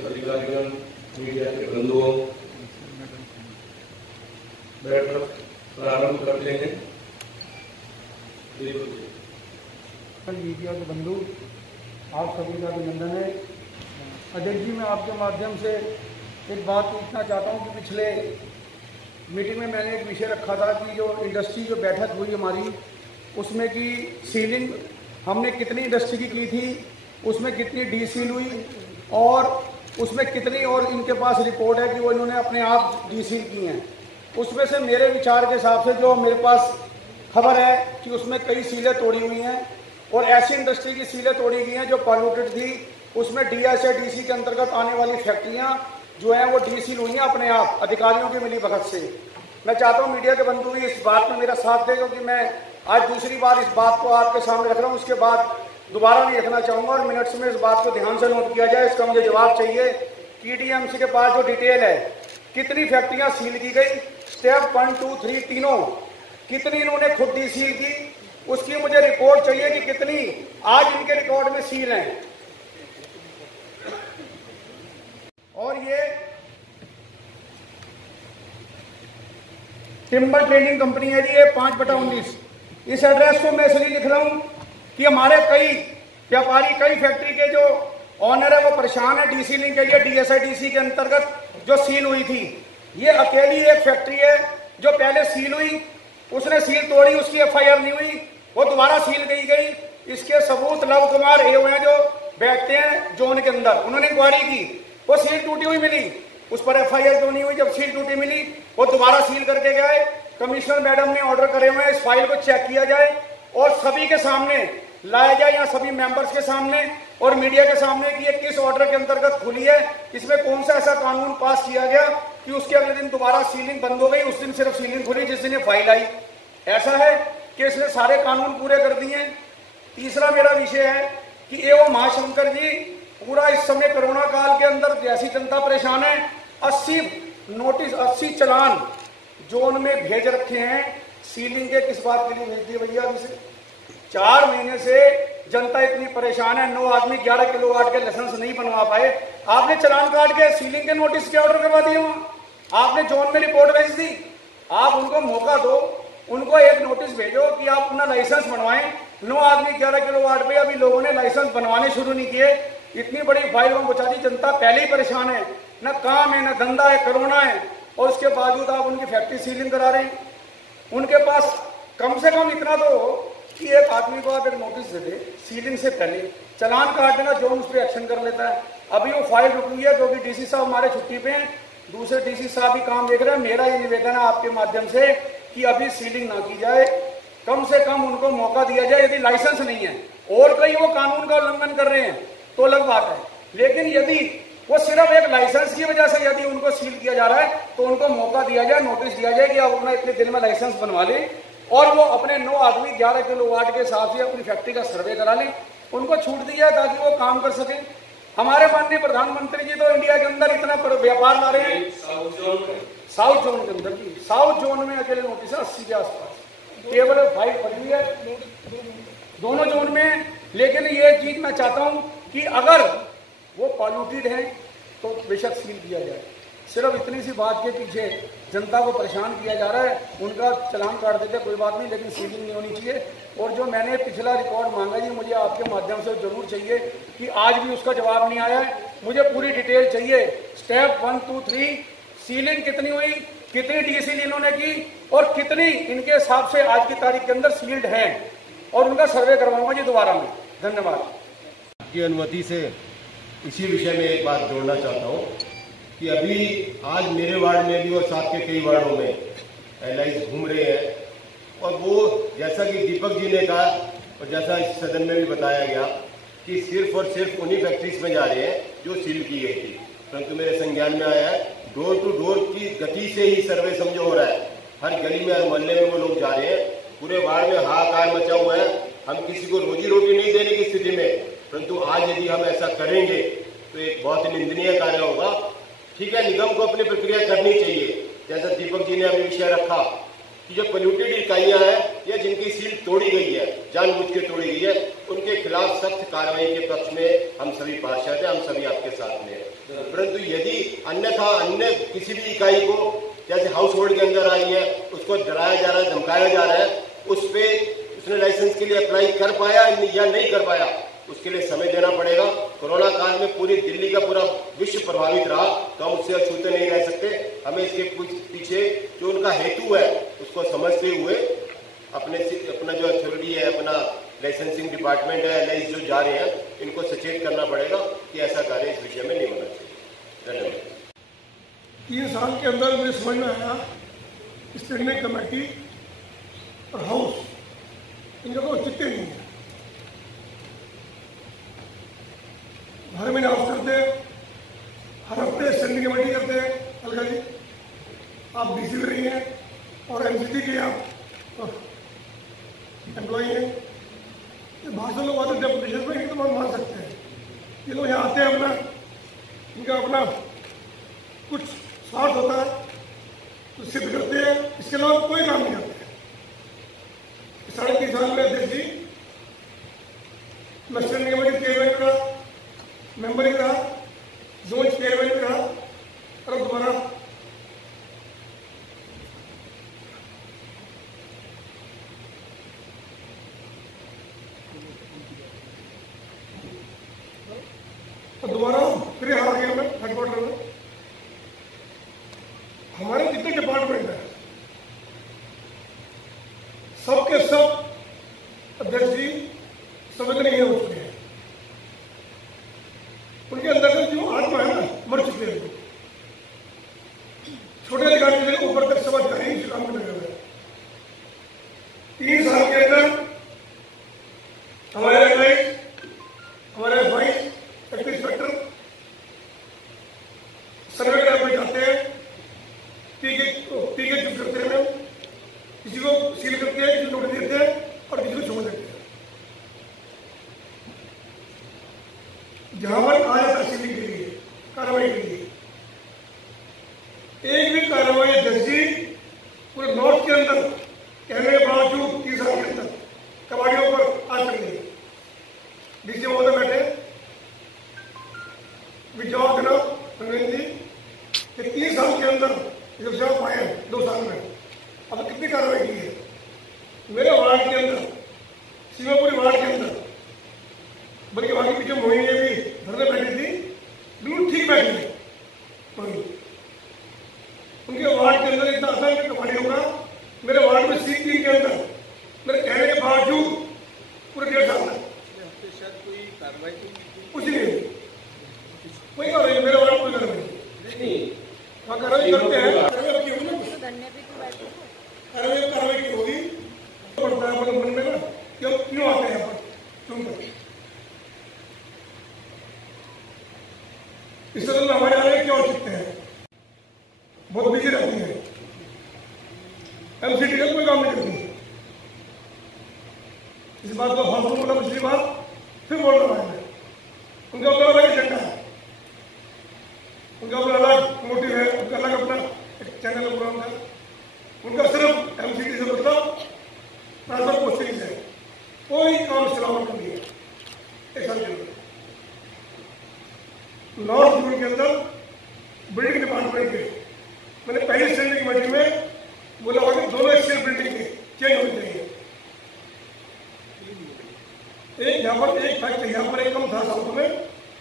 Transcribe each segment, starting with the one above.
अधिकारियों, मीडिया के बंधुओं, बैठक प्रारंभ करते हैं। मीडिया के बंधु, आप सभी का अभिनंदन है। अध्यक्ष जी, मैं आपके माध्यम से एक बात पूछना चाहता हूं कि पिछले मीटिंग में मैंने एक विषय रखा था कि जो इंडस्ट्री जो बैठक हुई हमारी, उसमें की सीलिंग हमने कितनी इंडस्ट्री की थी, उसमें कितनी डी सील हुई और उसमें कितनी और इनके पास रिपोर्ट है कि वो इन्होंने अपने आप डी सील की हैं। उसमें से मेरे विचार के हिसाब से जो मेरे पास खबर है कि उसमें कई सीलें तोड़ी हुई हैं और ऐसी इंडस्ट्री की सीलें तोड़ी गई हैं जो पॉल्यूटेड थी। उसमें डीएस या डीसी के अंतर्गत आने वाली फैक्ट्रियां जो हैं वो डी सील हुई हैं अपने आप, अधिकारियों की मिली भगत से। मैं चाहता हूं मीडिया के बंधु भी इस बात में मेरा साथ दें, क्योंकि मैं आज दूसरी बार इस बात को आपके सामने रख रहा हूं। उसके बाद दोबारा नहीं रखना चाहूँगा और मिनट्स में इस बात को ध्यान से नोट किया जाए। इसका मुझे जवाब चाहिए कि टीडीएमसी के पास जो डिटेल है, कितनी फैक्ट्रियाँ सील की गई, स्टेप 1, 2, 3 तीनों, कितनी इन्होंने खुद डी सील की, उसकी मुझे रिपोर्ट चाहिए कि कितनी आज इनके रिकॉर्ड में सील हैं। और ये टिम्बर ट्रेडिंग कंपनी है जी, ये 5/19। इस एड्रेस को मैं इसलिए लिख रहा हूं कि हमारे कई व्यापारी, कई फैक्ट्री के जो ऑनर है वो परेशान है डी सीलिंग के लिए। डीएसआईडीसी के अंतर्गत जो सील हुई थी, ये अकेली एक फैक्ट्री है जो पहले सील हुई, उसने सील तोड़ी, उसकी एफआईआर नहीं हुई, वो दोबारा सील गई। इसके सबूत लव कुमार एओ हैं जो बैठते हैं जोन के अंदर, उन्होंने इंक्वायरी की, वो सील टूटी हुई मिली, उस पर एफआईआर क्यों नहीं हुई? जब सील टूटी मिली वो दोबारा सील करके गए। कमिश्नर मैडम ने ऑर्डर करे हुए हैं इस फाइल को चेक किया जाए और सभी के सामने लाया जाए, यहाँ सभी मेंबर्स के सामने और मीडिया के सामने कि ये किस ऑर्डर के अंतर्गत खुली है, इसमें कौन सा ऐसा कानून पास किया गया कि उसके अगले दिन दोबारा सीलिंग बंद हो गई, उस दिन सिर्फ सीलिंग खुली जिस दिन ये फाइल आई। ऐसा है कि इसने सारे कानून पूरे कर दिए। तीसरा मेरा विषय है कि एओ महाशंकर जी, पूरा इस समय कोरोना काल के अंदर जैसी जनता परेशान है, 80 नोटिस, 80 चलान जोन में भेज रखे हैं सीलिंग के। किस बात के लिए भेज दिए भैया? अभी से 4 महीने से जनता इतनी परेशान है, 9 आदमी 11 किलोवाट के लाइसेंस नहीं बनवा पाए। आपने चलान काट के सीलिंग के नोटिस के ऑर्डर करवा दिए, वहां आपने जोन में रिपोर्ट भेज दी। आप उनको मौका दो, उनको एक नोटिस भेजो कि आप अपना लाइसेंस बनवाएं। 9 आदमी 11 किलोवाट पे अभी लोगों ने लाइसेंस बनवाने शुरू नहीं किए। इतनी बड़ी फाइल में बचा दी, जनता पहले ही परेशान है, न काम है, न धंधा है, कोरोना है, और उसके बावजूद आप उनकी फैक्ट्री सीलिंग करा रहे हैं। उनके पास कम से कम इतना तो कि एक आदमी को आप एक नोटिस दे दे सीलिंग से पहले, चलान काट देना, जो उस पर एक्शन कर लेता है। अभी वो फाइल रुकी है क्योंकि डीसी साहब हमारे छुट्टी पे हैं, दूसरे डीसी साहब भी काम देख रहे हैं। मेरा ये निवेदन है आपके माध्यम से कि अभी सीलिंग ना की जाए, कम से कम उनको मौका दिया जाए। यदि लाइसेंस नहीं है और कहीं वो कानून का उल्लंघन कर रहे हैं तो अलग बात है, लेकिन यदि वो सिर्फ एक लाइसेंस की वजह से यदि उनको सील किया जा रहा है तो उनको मौका दिया जाए, नोटिस दिया जाए कि आप अपना इतने दिन में लाइसेंस बनवा लें और वो अपने 9 आदमी 11 किलोवाट के हिसाब से अपनी फैक्ट्री का सर्वे करा लें, उनको छूट दी जाए ताकि वो काम कर सकें। हमारे माननीय प्रधानमंत्री जी तो इंडिया के अंदर इतना व्यापार ला रहे हैं, साउथ जोन के अंदर भी, साउथ जोन में अकेले नोटिस है 80 के आसपास, केवल फाइल पड़ी हुई है दोनों जोन में। लेकिन ये चीज मैं चाहता हूं कि अगर वो पॉल्यूटेड है तो बेशक सील किया जाए। सिर्फ इतनी सी बात के पीछे जनता को परेशान किया जा रहा है, उनका चलान काट देते कोई बात नहीं, लेकिन सीलिंग नहीं होनी चाहिए। और जो मैंने पिछला रिकॉर्ड मांगा जी, मुझे आपके माध्यम से जरूर चाहिए कि आज भी उसका जवाब नहीं आया है। मुझे पूरी डिटेल चाहिए, स्टेप 1, 2, 3 सीलिंग कितनी हुई, कितनी डी सील इन्होंने की और कितनी इनके हिसाब से आज की तारीख के अंदर सील्ड है, और उनका सर्वे करवाऊंगा जी दोबारा में। धन्यवाद। की अनुमति से इसी विषय में एक बात जोड़ना चाहता हूँ कि अभी आज मेरे वार्ड में भी और साथ के कई वार्डों में एलाइज घूम रहे हैं, और वो जैसा कि दीपक जी ने कहा और जैसा इस सदन में भी बताया गया कि सिर्फ और सिर्फ उन्हीं फैक्ट्रीज में जा रहे हैं जो सील की गई थी। परंतु मेरे संज्ञान में आया है डोर टू डोर की गति से ही सर्वे समझो हो रहा है, हर गली में, हर मोहल्ले में वो लोग जा रहे हैं, पूरे वार्ड में हाहाकार मचा हुआ है। हम किसी को रोजी रोटी नहीं देने की स्थिति में, परंतु आज यदि हम ऐसा करेंगे तो एक बहुत ही निंदनीय कार्य होगा। ठीक है, निगम को अपनी प्रक्रिया करनी चाहिए, जैसा दीपक जी ने अभी विषय रखा कि जो पोल्यूटेड इकाइयां हैं या जिनकी सील तोड़ी गई है, जानबूझ के तोड़ी गई है, उनके खिलाफ सख्त कार्रवाई के पक्ष में हम सभी पार्षद हैं, हम सभी आपके साथ में हैं। परंतु यदि अन्यथा अन्य किसी भी इकाई को जैसे हाउस होल्ड के अंदर आ रही है उसको डराया जा रहा है, धमकाया जा रहा है, उस पर उसने लाइसेंस के लिए अप्लाई कर पाया या नहीं कर पाया, उसके लिए समय देना पड़ेगा। कोरोना काल में पूरी दिल्ली का पूरा विश्व प्रभावित रहा तो हम उससे अछूते नहीं रह सकते। हमें इसके पीछे जो उनका हेतु है उसको समझते हुए अपना जो अथॉरिटी है, अपना लाइसेंसिंग डिपार्टमेंट है, LIC जो जा रहे हैं, इनको सचेत करना पड़ेगा कि ऐसा कार्य इस विषय में नहीं होना चाहिए। धन्यवाद। 3 साल के अंदर मुझे समझ में आया स्टैंडिंग कमेटी और हाउस इनका कोई औचित्य नहीं है। हर महीने हाउस करते हैं, हर हफ्ते स्टैंडिंग कमेटी करते हैं। अलका जी आप DC भी रही हैं और MCT के आप एम्प्लॉई हैं। ये बाहर से लोग आते डेपुटेशन में तो मान सकते हैं। ये लोग यहाँ आते हैं, अपना इनका अपना कुछ स्वार्थ होता है तो सिद्ध करते हैं, इसके अलावा कोई काम नहीं करते। 3.5 साल में अध्यक्ष जी मैं स्टैंडिंग कमेटी चेयरमैन का मेंबर ही रहा, जोन चेयरमैन भी रहा और दोबारा फिर हार गया मैं हेडक्वार्टर में। हमारे जितने डिपार्टमेंट है सबके सब अध्यक्ष जी संवेदनहीन हो चुके हैं। उनके अंदर से जो आत्मा है ना मर चुके हैं। छोटे अधिकारी से ऊपर तक सब अधिकारी इस काम में लगे हुए हैं। 3 साल के अंदर हमारे वाइस सेक्टर इंस्पेक्टर सर्वे करने जाते हैं, पीके चुप करते हैं, किसी को सील करते हैं, किसी को नोटिस देते हैं और किसी को छोड़ देते हैं। जहां पर आया था सीलिंग के लिए, कार्रवाई के लिए, एक भी कार्रवाई अध्यक्ष जी पूरे नॉर्थ के अंदर कहने के बावजूद 3 साल के अंदर कबाड़ियों पर आज तक नहीं। DC महोदय बैठे विजय देना रंगेन जी 3 साल के अंदर जब से आप आए 2 साल में अब कितनी कार्रवाई की है। मेरे वार्ड के अंदर, सीमापुरी वार्ड के अंदर, बल्कि वहां की पीछे मोहिनी भी धरने बैठी थी, बिल्कुल ठीक बैठी है। उनके वार्ड के अंदर इतना आसान कमाड़ी होगा। मेरे वार्ड में C3 के अंदर मेरे कहने के बावजूद पूरे 1.5 साल में कोई कार्रवाई कुछ नहीं, कोई कार्रवाई मेरे वार्ड कोई कार्रवाई नहीं। वहाँ कार्रवाई करते हैं, कार्रवाई की होगी, कार्रवाई की होगी पड़ता है मन में ना कि हम क्यों आते हैं यहाँ पर, क्यों करते इस तरह हमारे आगे क्या हो सकते हैं। बहुत बिजी रहती है, MCT का कोई काम नहीं करती। इस बात को फालतू बोला, पिछली बार फिर बोल रहा है। उनका अपना अलग एजेंडा है, उनका अपना अलग मोटिव है, उनका अलग अपना एक चैनल है प्रोग्राम का। उनका सिर्फ MCT से मतलब ट्रांसफर पोस्टिंग है, कोई काम चलावन कर दिया 1 साल के अंदर। नॉर्थ जोन के अंदर बिल्डिंग डिपार्टमेंट के मैंने पहले स्टैंडिंग कमेटी में बोला हुआ कि दोनों स्टेट बिल्डिंग के चेंज होने चाहिए। एक यहाँ पर एक फैक्ट्री, यहाँ पर एक कम था साउथ में,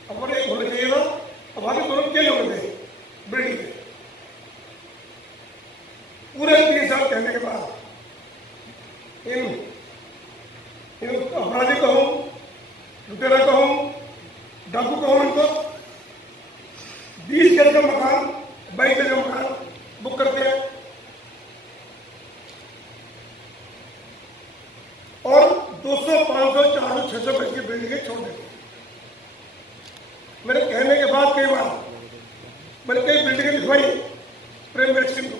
अब पर एक होना चाहिए था, अब वहां के दोनों चेंज होने चाहिए बिल्डिंग के। पूरे 3 साल कहने के बाद इन अपराधी कहूं, लुटेरा कहूं, डाकू कहूं, इनको 20 गज का मकान, 22 गज का मकान बुक करते हैं और 200, 500, 400, 600 गज की बिल्डिंगें छोड़ देते हैं। मेरे कहने के बाद कई बार मैंने कई बिल्डिंगें लिखवाई प्रेम सिंह को,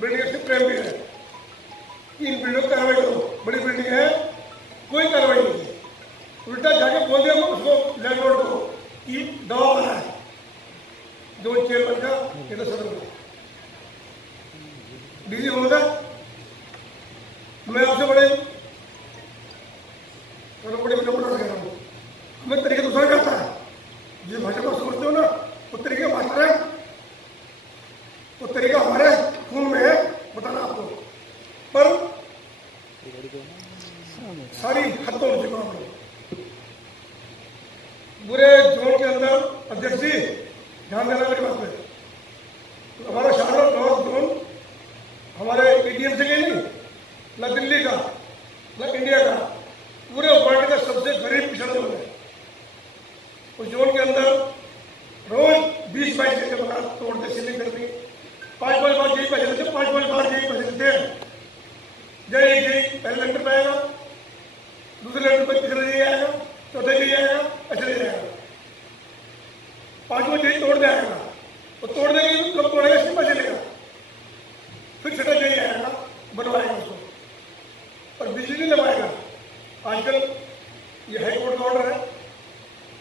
बिल्डिंग से प्रेम भी है कि इन बिल्डिंगों को कार्रवाई करो, बड़ी बिल्डिंग है, कोई कार्रवाई नहीं है। उल्टा जाके बोल दिया उसको लैंडलॉर्ड को कि दवा बना है जो चेयरमैन का ये तो सदन DC महोदय, मैं आपसे बड़े विनम्र कह रहा हूँ, हमें तरीके दूसरा करता है। जिस भाषा को समझते हो ना वो तरीके है मेरी बात में। तो हमारा शाहरुख नॉर्थ जोन हमारे एटीएम से नहीं, न दिल्ली का न इंडिया का, पूरे वर्ल्ड का सबसे गरीब पिछड़ा जोन है। उस जोन के अंदर रोज 20-22 के मकान तोड़ते, सीलिंग करती, 5-5 बार यही पैसे देते, 5-5 बार यही पैसे देते हैं। यही पहले लेंटर पे आएगा, दूसरे लेंटर पे तीसरे यही आएगा, चौथे यही आएगा, ऐसे नहीं आएगा, 5वां यही तोड़ जाएगा। वो तोड़ देंगे कब तोड़ेगा, इसमें पैसे लेगा, फिर छठा यही आएगा, बनवाएगा उसको, और बिजली नहीं लगाएगा। आजकल ये हाई कोर्ट का ऑर्डर है,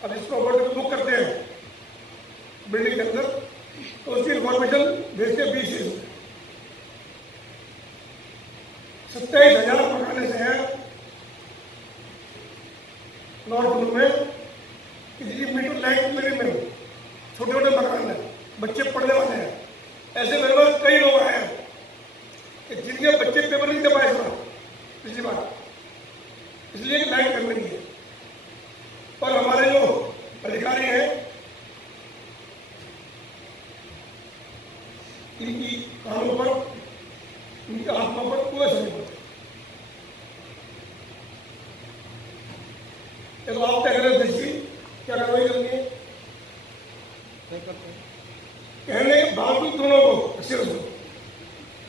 अब इसको ऑर्डर बुक करते हैं बिल्डिंग के अंदर, तो उसकी इन्फॉर्मेशन भेजते हैं 20 से 27,000 मकान से हैं नॉर्थ जोन में। किसी मीटर लाइन में छोटे छोटे मकान है, बच्चे पढ़ने वाले हैं। ऐसे मेरे पास कई लोग आए हैं कि जिनके बच्चे पेपर नहीं दे पाए पिछली बार, इसलिए कि लाइन करनी है। पर हमारे जो अधिकारी हैं इनकी कानों पर, इनकी आत्मा पर पूरा समय पड़ता है। तो आप तय करें देखिए क्या कार्रवाई करनी है। कहने के बावजूद दोनों को सिर्फ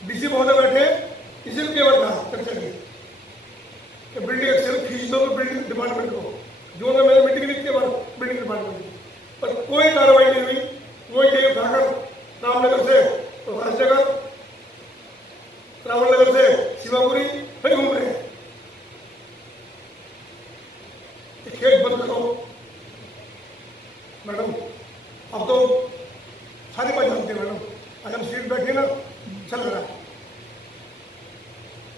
डीसी महोदय बैठे इसी के वर्षा चर्चा की कि बिल्डिंग एक्सेल खींच दो बिल्डिंग डिपार्टमेंट को, जो ना मैंने मीटिंग लिखी है बिल्डिंग डिपार्टमेंट की, पर कोई कार्रवाई नहीं हुई। वो ये उठाकर रामनगर से उल्लासनगर, रावणनगर से शिवापुरी फिर घूम रहे हैं। खेल बंद करो मैडम, अब तो सारी बात जानते हैं मैडम, आज हम सीट बैठे ना चल रहा है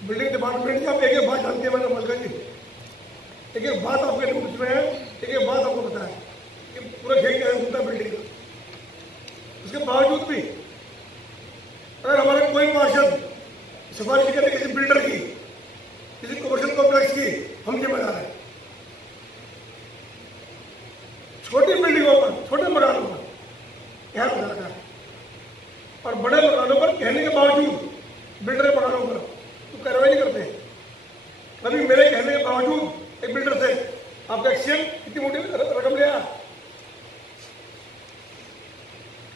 बिल्डिंग डिपार्टमेंट की। आप एक एक बात जानते हैं मैडम मलका जी, एक एक बात आपके पूछ रहे हैं, एक एक बात आपको पता है कि पूरा खेल क्या होता है बिल्डिंग का। उसके बावजूद भी अगर हमारे कोई पार्षद सिफारिश करे किसी बिल्डर की, किसी कमर्शियल कॉम्प्लेक्स की, हम जिम्मेदार हैं। छोटी बिल्डिंगों पर, छोटे मकानों पर ध्यान रखना है, और बड़े मकानों पर कहने के बावजूद बिल्डर मकानों पर तो कार्रवाई नहीं करते। कभी मेरे कहने के बावजूद एक बिल्डर से आपका एक्सीएम कितनी मोटी रकम लिया,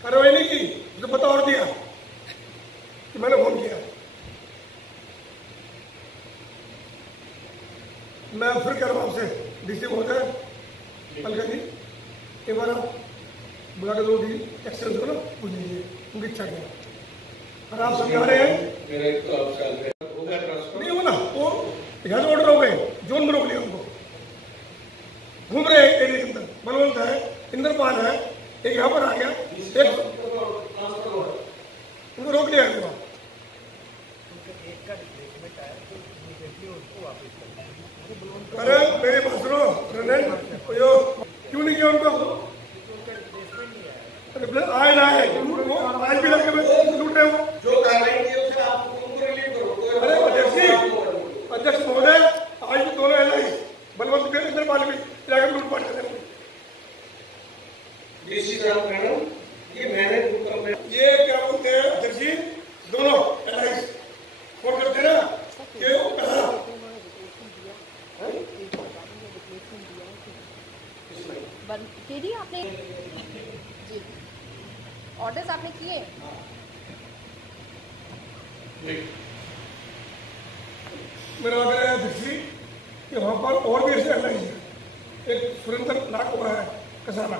कार्रवाई नहीं की, उसे पता और दिया कि मैंने फोन किया। मैं फिर कह रहा हूं आपसे डीसी महोदय मलका जी, एक बार आप बुला के दो डी एक्सेल को ना पूछ लीजिए उनकी इच्छा क्या है। और आप समझा रहे हैं नहीं हो ना, वो यहाँ से ऑर्डर हो गए, जोन में रोक लिया उनको, घूम रहे हैं एरिया के अंदर। बलवंत है, इंद्रपाल है, एक यहाँ पर आ गया, एक उनको रोक लिया गया। अरे मेरे पास सुनो क्यों नहीं किया उनको, आए ना आए आज भी लगे लूट रहे हो। जो कार्रवाई की उसे आप उनको रिलीव करो। अरे अध्यक्ष महोदय, आज भी दोनों एलआई बलवंत के इंद्रपाल भी जाकर लूटपाट कर रहे हैं। डीसी साहब मैडम, ये मैंने ये क्या बोलते हैं अध्यक्ष जी, दोनों एलआई फोन करते हैं ना कि केडी आपने जी ऑर्डर्स आपने किए। मेरा आग्रह है अध्यक्ष जी कि वहाँ पर और भी ऐसे एलआई है, एक सुरेंद्र लाख हुआ है कसाना,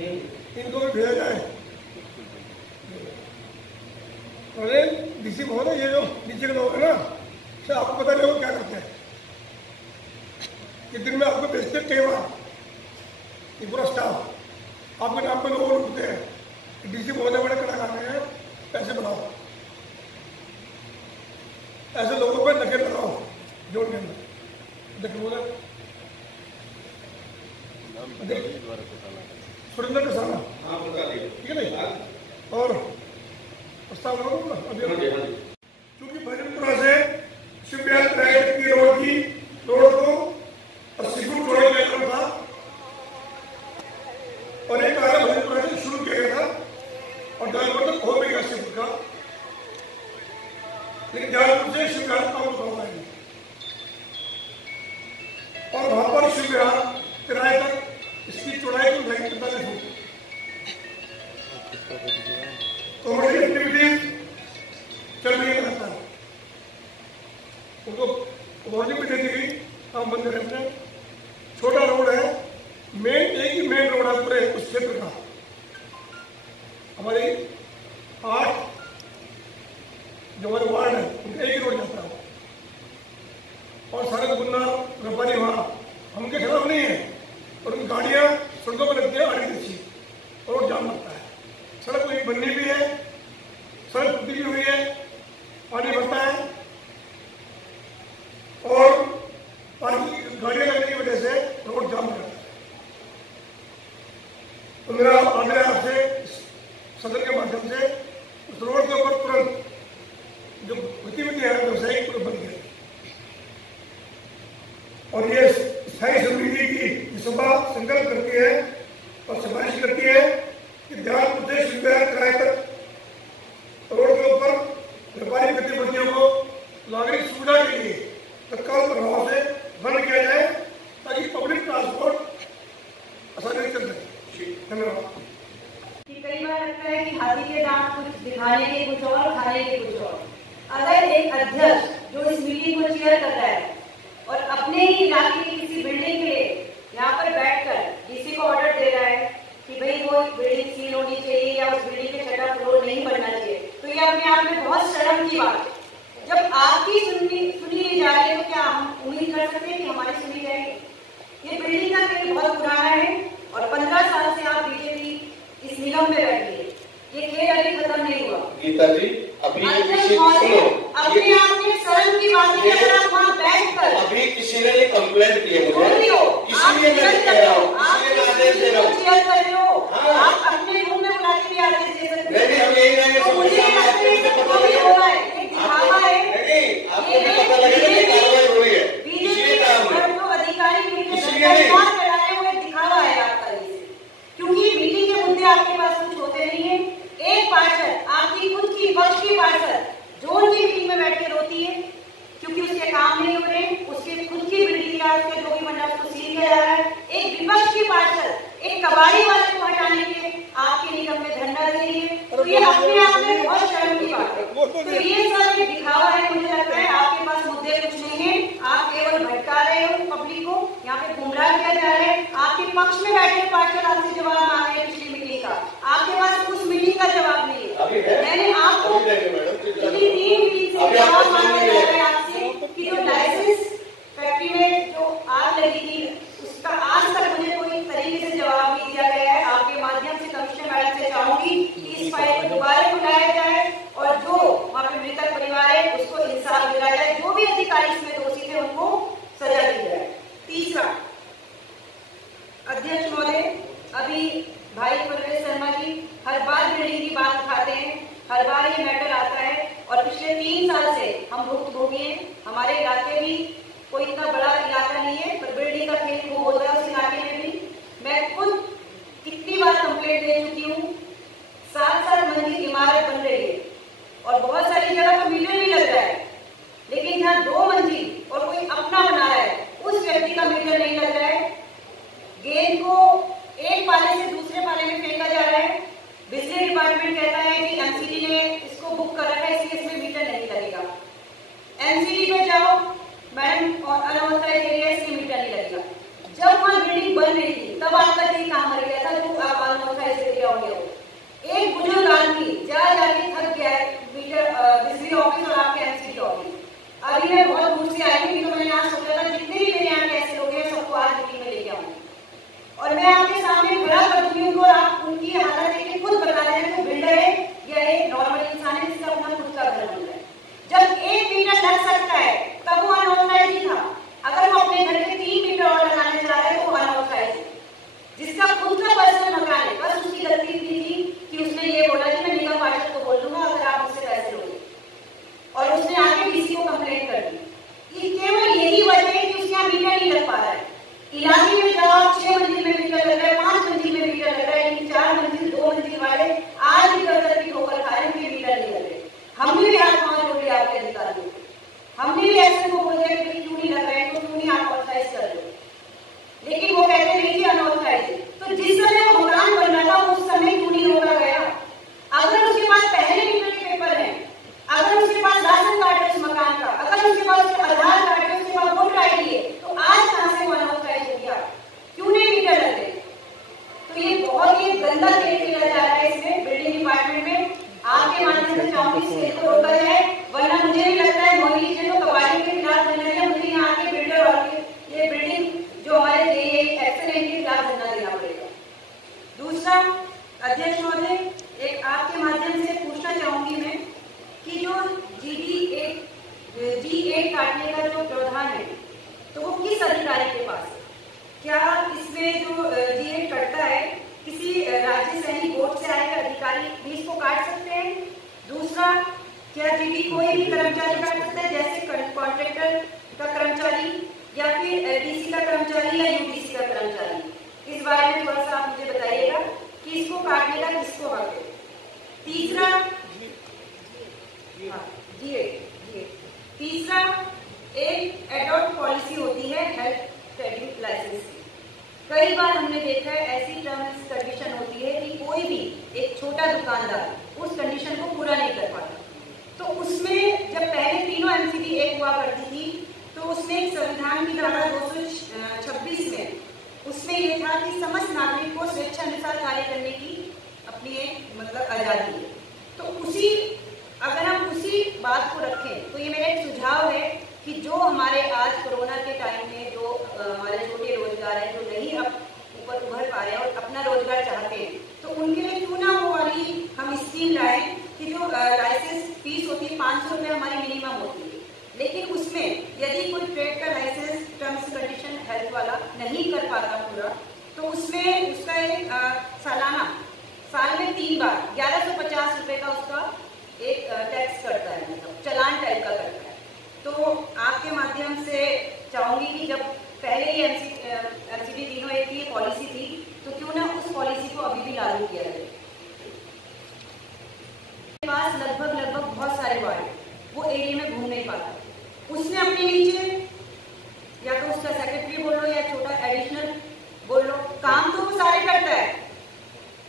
इनको भी भेजा जाए। अरे डीसी महोदय, ये जो नीचे के लोग हैं ना, शायद आपको पता नहीं वो क्या करते हैं कि दिन में आपको भेजते हैं कई बार, ये पूरा स्टाफ आपके नाम पे लोग उठते हैं, डीसी महोदय बड़े कड़ा कर रहे हैं, पैसे बढ़ाओ। ऐसे लोगों पर नकेल लगाओ जोन के अंदर। देखो बोले सुरेंद्र कसाना, ठीक है नहीं, और प्रस्ताव क्योंकि भजनपुरा से शिवबिहार की रोड को और सिकुड़ जोड़ लेकर था, और एक कार्य भजनपुर से शुरू किया गया था और जलालपुर तक हो भी गया शिफ्ट का, लेकिन जलालपुर से शिव विहार काम करवाना है और वहां पर शिव विहार किराए तक इसकी चौड़ाई को 45 फुट। तो हमारी एक्टिविटीज चल रही रहता है, उनको वार्निंग भी दे दी गई, काम बंद करें। अपने छोटा रोड है, मेन एक ही मेन रोड है पूरे उस क्षेत्र का। हमारी 8 जो हमारे वार्ड है उनका एक ही रोड जाता है और सारे गुन्ना व्यापारी वहाँ हमके खिलाफ नहीं है और उनकी गाड़ियाँ सड़कों पर लगती है आड़ी तिरछी और रोड जाम लगता है। सड़क कोई बननी भी है, सड़क टूटी भी हुई है, पानी भरता है और गाड़ियाँ लगने की वजह से रोड जाम रहता है। तो मेरा आग्रह आपसे सदन के माध्यम से उस रोड के ऊपर तुरंत जो गतिविधियां है व्यवसायिक पूरे बंद करें और ये स्थायी समिति की सभा संकल्प करती है और सिफारिश करती है कि जलालपुर से शिव विहार किराए तक रोड के ऊपर व्यापारिक गतिविधियों को नागरिक सुविधा के लिए तत्काल प्रभाव से बंद किया जाए ताकि पब्लिक ट्रांसपोर्ट आसानी से चल सके। धन्यवाद। कई बार लगता है कि हाथी के दांत कुछ दिखाने के कुछ और, खाने के कुछ और। अगर एक अध्यक्ष जो इस मीटिंग को चेयर कर रहा है और अपने ही इलाके की किसी बिल्डिंग के लिए यहाँ पर बैठकर डीसी को ऑर्डर दे रहा है कि भाई वो बिल्डिंग सील होनी चाहिए या उस बिल्डिंग के छठा फ्लोर नहीं बनना चाहिए, तो ये अपने आप में बहुत शर्म की बात है। जब आपकी सुनी नहीं जा रही है तो क्या हम उम्मीद कर सकते हैं कि हमारी सुनी जाएगी? ये बिल्डिंग का खेल बहुत पुराना है और 15 साल से आप बीजेपी इस निगम में बैठी है, ये खेल अभी खत्म नहीं हुआ। गीता जी अभी अपने आप में शर्म की बात है, अगर आप वहाँ बैठकर अभी किसी ने ये कंप्लेंट की है मुझे, इसलिए मैं कह रहा हूँ, आदेश दे रहा हूँ। चेयर कर रहे हो, आप अपने रूम में बुला के भी आदेश दे सकते नहीं हम यही रहेंगे, हो रहा है, एक दिखावा है, आपको भी पता लगेगा कि कार्रवाई हो रही है, बीजेपी जो अधिकारी मिलकर करा रहे हैं वो एक दिखावा है आपका, क्योंकि मीटिंग के मुद्दे आपके पास कुछ होते नहीं है। एक पार्षद आपकी खुद की पक्ष की पार्षद जोन की मीटिंग में बैठ के रोती है क्योंकि उसके काम नहीं हो रहे, उसके खुद की बिल्डिंग या उसके जोगी मंडल को सील किया जा रहा है। एक विपक्ष की पार्षद एक कबाड़ी वाले को हटाने के लिए आपके निगम में धरना दे रही है, तो ये अपने आप में बहुत शर्म की बात है। तो ये सब एक दिखावा है, मुझे लगता है आपके पास मुद्दे कुछ नहीं है, आप केवल भटका रहे हो पब्लिक को, यहाँ पे गुमराह किया जा रहा है। आपके पक्ष में बैठे पार्षद आपसे जवाब मांग रहे हैं पिछली मीटिंग का, आपके पास उस मीटिंग का जवाब नहीं है। मैंने आपको पिछली 3 मीटिंग से जवाब मांगा जा रहा है आपसे कि जो लाइसेंस फैक्ट्री में जो आग लगी थी उसका आज तक मुझे कोई तरीके से जवाब नहीं दिया गया है। आपके माध्यम से कमिश्नर मैडम से चाहूंगी कि इस फाइल को दोबारा खुलाया जाए और जो वहाँ पे मृतक परिवार है उसको इंसाफ दिलाया जाए, जो भी अधिकारी इसमें दोषी थे उनको सजा दी जाए। तीसरा, अध्यक्ष महोदय, अभी भाई परवेश शर्मा जी हर बार बिल्डिंग की बात उठाते हैं, हर बार ये मैटर आता है और पिछले 3 साल से हम भुक्तभोगी हैं। हमारे इलाके भी कोई इतना बड़ा इलाका नहीं है पर बिल्डिंग का खेल खूब होता है उस इलाके में भी। मैं खुद कितनी बार कंप्लेंट दे चुकी हूँ, 7-7 मंजिल इमारत बन रही है और बहुत सारी जगह पर मीटर भी लग रहा है, लेकिन जहाँ 2 मंजिल और कोई अपना बना रहा है उस व्यक्ति का मीटर नहीं लग रहा है। गेंद को एक पाले से दूसरे पाले में फेंका जा रहा है। बिजली डिपार्टमेंट कहता है कि एमसीडी ने इसको बुक कर रखा है इसलिए इसमें मीटर नहीं लगेगा। एमसीडी पे जाओ मैडम और अनवस्था एरिया इसलिए मीटर नहीं लगेगा। जब वहाँ बिल्डिंग बन रही थी तब आपका कहीं बहुत ही गंदा खेल खेला जा रहा है इसमें बिल्डिंग डिपार्टमेंट में। आपके माध्यम से चाहूंगी इस खेल को रोका जाए, वरना मुझे भी लगता है मोदी जी को कबाड़ी के खिलाफ देना चाहिए। मुझे यहाँ के बिल्डर और ये बिल्डिंग जो हमारे एक्सेल के खिलाफ धरना देना पड़ेगा। दूसरा, अध्यक्ष महोदय, एक आपके माध्यम से पूछना चाहूंगी मैं कि जो G8 काटने का जो प्रावधान है तो वो किस अधिकारी के पास है? क्या इसमें जो G8 कटता है किसी राज्य सैनिक बोर्ड से आए अधिकारी भी इसको काट सकते हैं? दूसरा, क्या जीडी कोई भी कर्मचारी काट सकता है, जैसे कॉन्ट्रैक्टर का कर्मचारी या फिर डीसी का कर्मचारी या यूडीसी का कर्मचारी? इस बारे में थोड़ा सा आप मुझे बताइएगा कि इसको काटने का किसको हक है। तीसरा, तीसरा, एक एडॉप्ट पॉलिसी होती है हेल्थ ट्रेडिंग लाइसेंस की। कई बार हमने देखा है ऐसी टर्म्स कंडीशन होती है कि कोई भी एक छोटा दुकानदार उस कंडीशन को पूरा नहीं कर पाता। तो उसमें जब पहले तीनों एमसीडी एक हुआ करती थी तो उसमें एक संविधान की धारा 226 में उसमें ये था कि समस्त नागरिक को स्वेच्छानुसार कार्य करने की अपनी मतलब आजादी है। तो अगर हम उसी बात को रखें तो ये मेरा एक सुझाव है कि जो हमारे आज कोरोना के टाइम में जो हमारे छोटे रोजगार हैं जो नहीं अब ऊपर उभर पा रहे हैं और अपना रोजगार चाहते हैं, तो उनके लिए क्यों ना वो वाली हम स्कीम लाएं कि जो लाइसेंस फीस होती है 500 रुपये हमारी मिनिमम होती है, लेकिन उसमें यदि कोई ट्रेड का लाइसेंस टर्म्स कंडीशन हेल्थ वाला नहीं कर पाता पूरा, तो उसमें उसका एक सालाना साल में 3 बार 1150 रुपये का उसका एक टैक्स करता है, मतलब चालान टाइप का करता है। तो आपके माध्यम से चाहूंगी कि जब पहले ही एमसीडी तीनों एक की पॉलिसी थी तो क्यों ना उस पॉलिसी को अभी भी लागू किया जाए। पास लगभग बहुत सारे वार्ड वो एरिया में घूम नहीं पाता, उसने अपने नीचे या तो उसका सेक्रेटरी बोल लो या छोटा एडिशनल बोल लो, काम तो वो सारे करता है,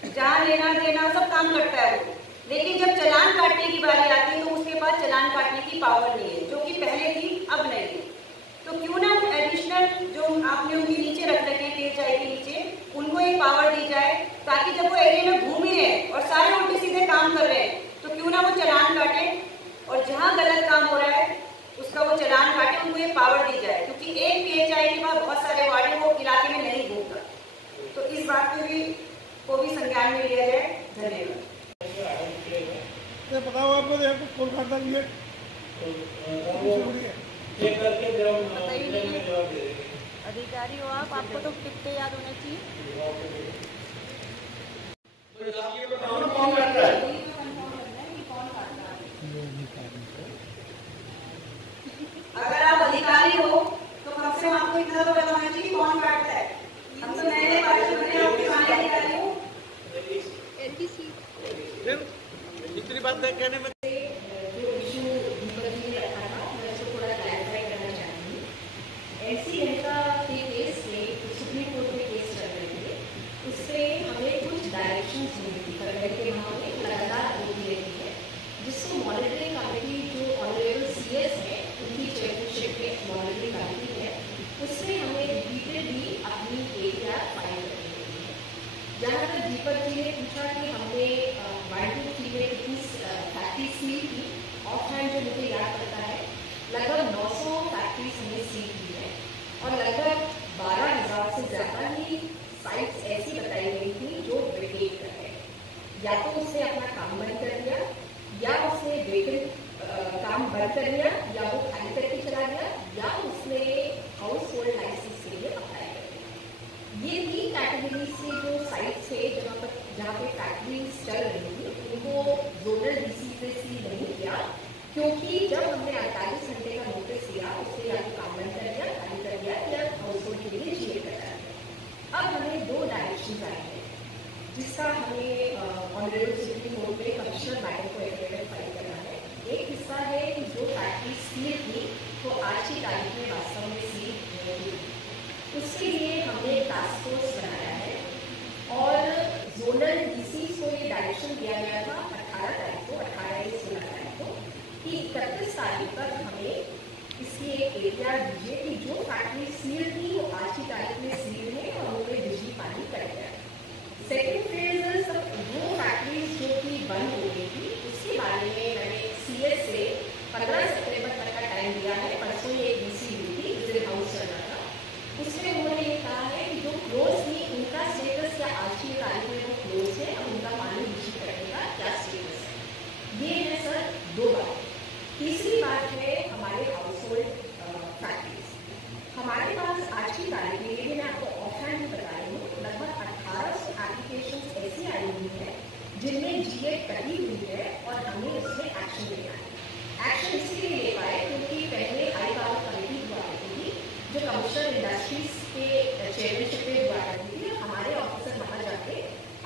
जहाँ लेना देना सब काम करता है वो, लेकिन जब चालान काटने की बारी आती है तो उसके पास चालान काटने की पावर नहीं है, जो कि पहले थी अब नहीं है। तो क्यों ना वो एडिशनल जो आपने उनके नीचे रख रखे हैं PHI के नीचे, उनको एक पावर दी जाए ताकि जब वो एरिया में घूम ही रहे हैं और सारे उल्टे सीधे काम कर रहे हैं तो क्यों ना वो चालान काटे और जहाँ गलत काम हो रहा है उसका वो चालान काटे, उनको ये पावर दी जाए, क्योंकि एक PHI के बाद बहुत सारे वार्ड वो इलाके में नहीं घूमता। तो इस बात को भी संज्ञान में लिया जाए। धन्यवाद। बताओ आपको कौन खाता भी है? अधिकारी हो आप, आपको तो टिकटें याद होना चाहिए। कौन करता है? अगर आप अधिकारी हो तो कम से कम आपको इतना तो पता होना चाहिए कि कौन काटता है। हम तो नए पार्षद बने और पुराने अधिकारी हो। इतनी बात कहने में ऐसी जनता के केस में सुप्रीम कोर्ट में केस चल रहे थे, उससे हमें कुछ डायरेक्शन मिली थी के मामले लगातार होती रहती है, जिसको मॉनिटरिंग कमेटी जो ऑनरेबल CS है उनकी चेयरमैनशिप में मॉनिटरिंग कमेटी है, उससे हमें रिपीटेडली अपनी APR फाइल करनी होती है। जहाँ तक दीपक जी ने पूछा कि हमने 1, 2, 3 में कितनी फैक्ट्री सील की, ऑफ हैंड जो मुझे याद करता है लगभग 900 फैक्ट्रीज हमने सील की है और लगभग 12,000 से ज़्यादा ही साइट्स ऐसी बताई गई थी जो वेकेट कर रहे हैं, या तो उसने अपना काम बंद कर दिया या उसने वेकेंट काम बंद कर दिया या वो खाली करके चला गया या उसने हाउस होल्ड लाइसेंस के लिए अप्लाई कर दिया। ये 3 कैटेगरी से जो साइट्स थे जहाँ पे फैक्ट्रीज चल रही थी उनको जोनल DC से सील नहीं किया, क्योंकि जब हमने 48 घंटे का नोटिस दिया उससे या तो काम बंद कर दिया, खाली कर दिया या हाउस होल्ड के लिए GA कर दिया। अब हमें 2 डायरेक्शन आए हैं जिसका हमें ऑनरेबल सुप्रीम कोर्ट में कमिश्नर मैडम को एफआईआर फाइल करना है। एक हिस्सा है कि जो फैक्ट्री सील थी तो आज की तारीख में वास्तव में सील नहीं हुई, उसके लिए हमने टास्क फोर्स बनाया है और जोनल DCs को ये डायरेक्शन दिया गया था 18 तारीख को, 18 या 16 तारीख को, कि 31 तारीख तक हमें इसकी एक APR दीजिए कि जो फैक्ट्री सील थी वो आज की तारीख में सील है और उन्हें बिजली पानी कर गया। सेकेंड फेज वो फैक्ट्रीज जो कि बंद हो गई थी उसके बारे में मैंने CS से 15 सितंबर तक का टाइम दिया है। परसों ये एक BC हुई थी, विजिट हाउस चल रहा था। उसमें उन्होंने ये कहा है कि जो क्लोज थी उनका स्टेटस क्या आज की तारीख में वो क्लोज है और उनका पानी दूषित करने का क्या स्टेटस है। ये है सर 2 बात। तीसरी बात है हमारे हाउस होल्ड फैक्ट्रीज। हमारे पास आज की तारीख में, ये मैं आपको ऑफ हैंड बता रही हूँ, लगभग 1800 एप्लीकेशन ऐसी आई हुई है जिनमें GA कटी हुई है और हमें उसमें एक्शन लेना है। एक्शन इसलिए ले पाए क्योंकि पहले हाई पावर कमेटी हुआ करती थी जो कमिश्नर इंडस्ट्रीज के चेयरमैनशिप में हुआ करती थी और हमारे ऑफिसर वहाँ जाके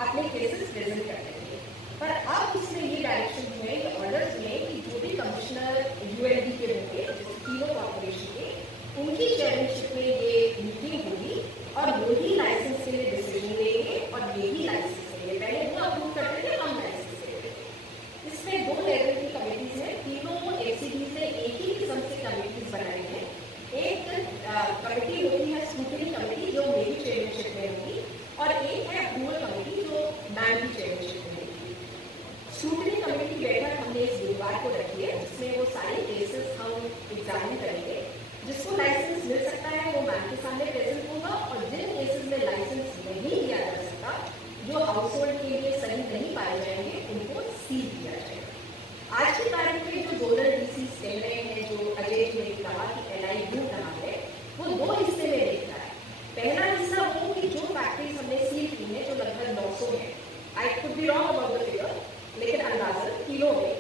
अपने केसेस प्रेजेंट करते थे। पर अब इसमें ये डायरेक्शन हुए, ये ऑर्डर्स हुए कि जो भी कमिश्नर ULD के होंगे, जैसे तीनों कॉर्पोरेशन के, उनकी चेयरमैनशिप में ये मीटिंग होगी और वही लाइसेंस के लिए डिसीजन लेंगे और यही लाइसेंस लेंगे। पहले वो अप्रूव करते थे, हम लाइसेंस लेंगे। इसमें 2 लेवल की कमेटीज हैं, तीनों ACDs ने एक ही किस्म से कमेटीज बनाई हैं। एक कमेटी होती है स्क्रूटनी कमेटी जो मेरी चेयरमैनशिप में होगी और एक है अप्रूवल कमेटी जो मैम की चेयरमैनशिप में होगी। स्क्रूटनी कमेटी की बैठक हमने इस बुधवार को रखी है जिसमें वो सारे केसेस हम एग्जामिन करेंगे। जिसको लाइसेंस मिल सकता है वो मैम के सामने प्रेजेंट होगा और जिन केसेस में लाइसेंस नहीं दिया जा सकता, जो हाउस होल्ड के लिए सही नहीं पाए जाएंगे, उनको सील किया जाएगा। आज की तारीख में जो जोनल DCs कह रहे हैं, जो अजय जी ने कहा कि LI बूम कहाँ है, वो 2 हिस्से में देखता है। पहला हिस्सा वो कि जो फैक्ट्रीज हमने सील की है जो लगभग 900 है, I could be wrong about the figure, लेकिन अंदाजन किलो में,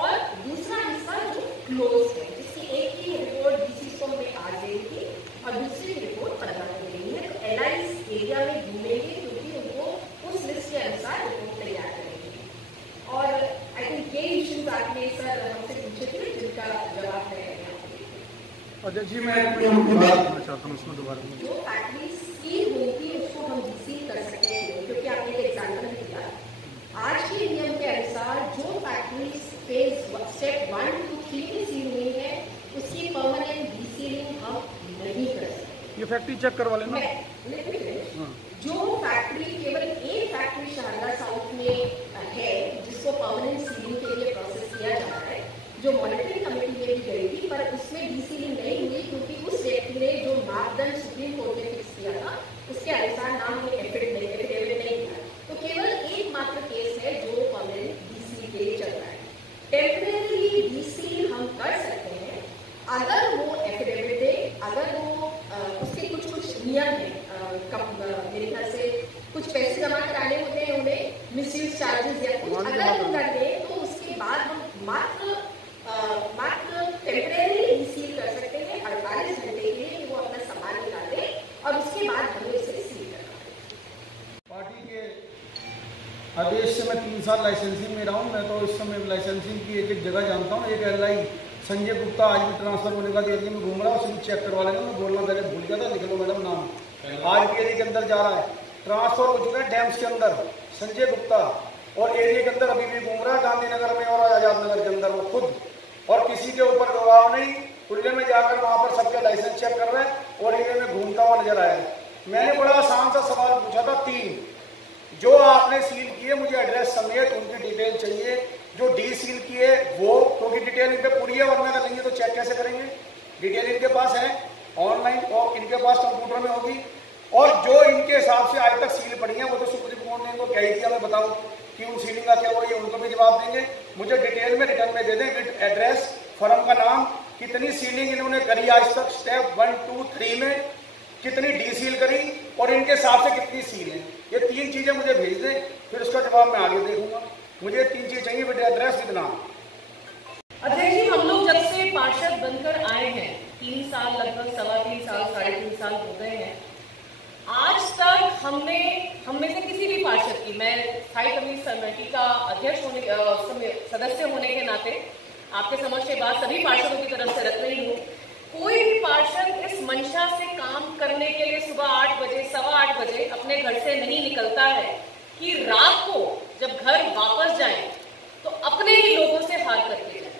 और दूसरा हिस्सा जो क्लोज है जिसकी एक ही रिपोर्ट DCs को हमें आज देनी थी और दूसरी रिपोर्ट 15 को देनी है। तो LIs एरिया में घूमेंगे क्योंकि उनको उस लिस्ट के अनुसार रिपोर्ट तैयार करेंगे। और आई थिंक ये इश्यूज आपने सर हमसे पूछे थे जिनका जवाब है। अध्यक्ष जी, मैं बात चाहता हूँ उसमें दोबारा। जो फैक्ट्री सील हुई थी उसको हम डीसील कर सकते हैं क्योंकि आपने एक एग्जाम्पल दिया। आज के नियम के अनुसार जो फैक्ट्री फेज स्टेप 1 to 3 में सील हुई है उसकी परमानेंट डीसीलिंग हम नहीं कर सकते। ये फैक्ट्री चेक करवा लेना। जो फैक्ट्री केवल एक फैक्ट्री शारदा साउथ में है जिसको परमानेंट सीलिंग के लिए प्रोसेस किया जा रहा है, जो मॉनिटरिंग कमेटी में भी गई थी पर उसमें डीसीलिंग नहीं हुई क्योंकि उस व्यक्ति ने जो मापदंड सुप्रीम कोर्ट ने फिक्स किया था उसके अनुसार नाम में एफिडेविट नहीं था। तो केवल एकमात्र केस है जो परमानेंट डीसीलिंग के लिए चल रहा है। टेम्परेरी डीसीलिंग हम कर सकते हैं अगर वो एफिडेविट दे, अगर वो उसके कुछ नियम है, मेरे ख्याल से कुछ पैसे जमा कराने होते हैं उन्हें, मिसयूज चार्जेस या कुछ, अगर वो कर दे तो उसके बाद हम मात्र टेम्परेरी डीसील कर सकते हैं 48 घंटे के लिए कि वो अपना सामान निकाले और उसके बाद हमें इसे सील करना है। पार्टी के आदेश से मैं 3 साल लाइसेंसिंग में रहा हूँ। मैं तो इस समय लाइसेंसिंग की एक जगह जानता हूँ। एक LI संजय गुप्ता आज भी ट्रांसफर होने का एरिया में घूम रहा है, उसे भी चेक करवा लेंगे। मैं बोलना पहले भूल गया था, लिख लो मैडम नाम। आज भी एरिया के अंदर जा रहा है, ट्रांसफर हो चुका है डैम्स के अंदर संजय गुप्ता, और एरिया के अंदर अभी भी घूम रहा है गांधीनगर में और आजाद नगर के अंदर वो खुद, और किसी के ऊपर दबाव नहीं। खुले में जाकर वहां पर सबके लाइसेंस चेक कर रहे हैं और एरिया में घूमता हुआ नजर आया। मैंने बड़ा आसान सा सवाल पूछा था 3 जो आपने सील किए, मुझे एड्रेस समेत उनकी डिटेल चाहिए। जो डी सील किए वो, क्योंकि डिटेल इन पे पूरी है, वरना अगर नहीं है तो चेक कैसे करेंगे। डिटेल इनके पास है ऑनलाइन और इनके पास कंप्यूटर में होगी, और जो इनके हिसाब से आज तक सील पड़ी है वो तो सुप्रीम कोर्ट ने इनको कह ही दिया। मैं बताऊं कि उन सीलिंग का क्या हुआ, ये उनको भी जवाब देंगे। मुझे डिटेल में रिटर्न में दे दें विद एड्रेस, फर्म का नाम, कितनी सीलिंग इन्होंने करी आज तक, स्टेप 1, 2, 3 में कितनी डी सील करी और इनके हिसाब से कितनी सील है। ये 3 चीजें मुझे भेज दें, फिर उसका जवाब मैं आगे देखूंगा। मुझे 3 चीज चाहिए विद एड्रेस विद नाम। अध्यक्ष जी, हम लोग जब से पार्षद बनकर आए हैं 3 साल, लगभग 3.25 साल, 3.5 साल हो गए हैं, आज तक हम में से किसी भी पार्षद की, मैं स्थायी कमेटी समिति का अध्यक्ष होने, सदस्य होने के नाते आपके समक्ष ये बात सभी पार्षदों की तरफ से रख रही हूँ, कोई भी पार्षद इस मंशा से काम करने के लिए सुबह 8 बजे, 8:15 बजे अपने घर से नहीं निकलता है कि रात को जब घर वापस जाएं तो अपने ही लोगों से हार करके जाएं।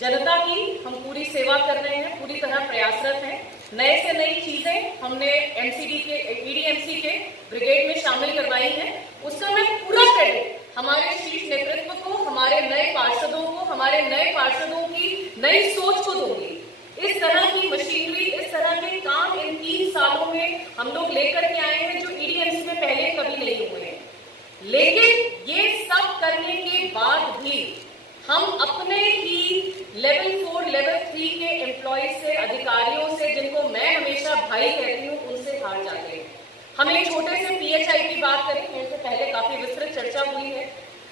जनता की हम पूरी सेवा कर रहे हैं, पूरी तरह प्रयासरत हैं, नए से नई चीजें हमने एमसीडी के ईडीएमसी के ब्रिगेड में शामिल करवाई हैं। उसका मैं पूरा क्रेडिट हमारे शीर्ष नेतृत्व को, हमारे नए पार्षदों को, हमारे नए पार्षदों की नई सोच को दूंगी। इस तरह की मशीनरी, इस तरह के काम इन 3 सालों में हम लोग लेकर के आए हैं जो ईडीएमसी में पहले कभी नहीं हुए हैं। लेकिन ये सब करने के बाद भी हम अपने ही लेवल 4, लेवल 3 के एम्प्लॉय से, अधिकारियों से, जिनको मैं हमेशा भाई कहती हूँ, उनसे हार जाते हैं। हम एक छोटे से पीएचआई की बात करें, मेरे से पहले काफी विस्तृत चर्चा हुई है।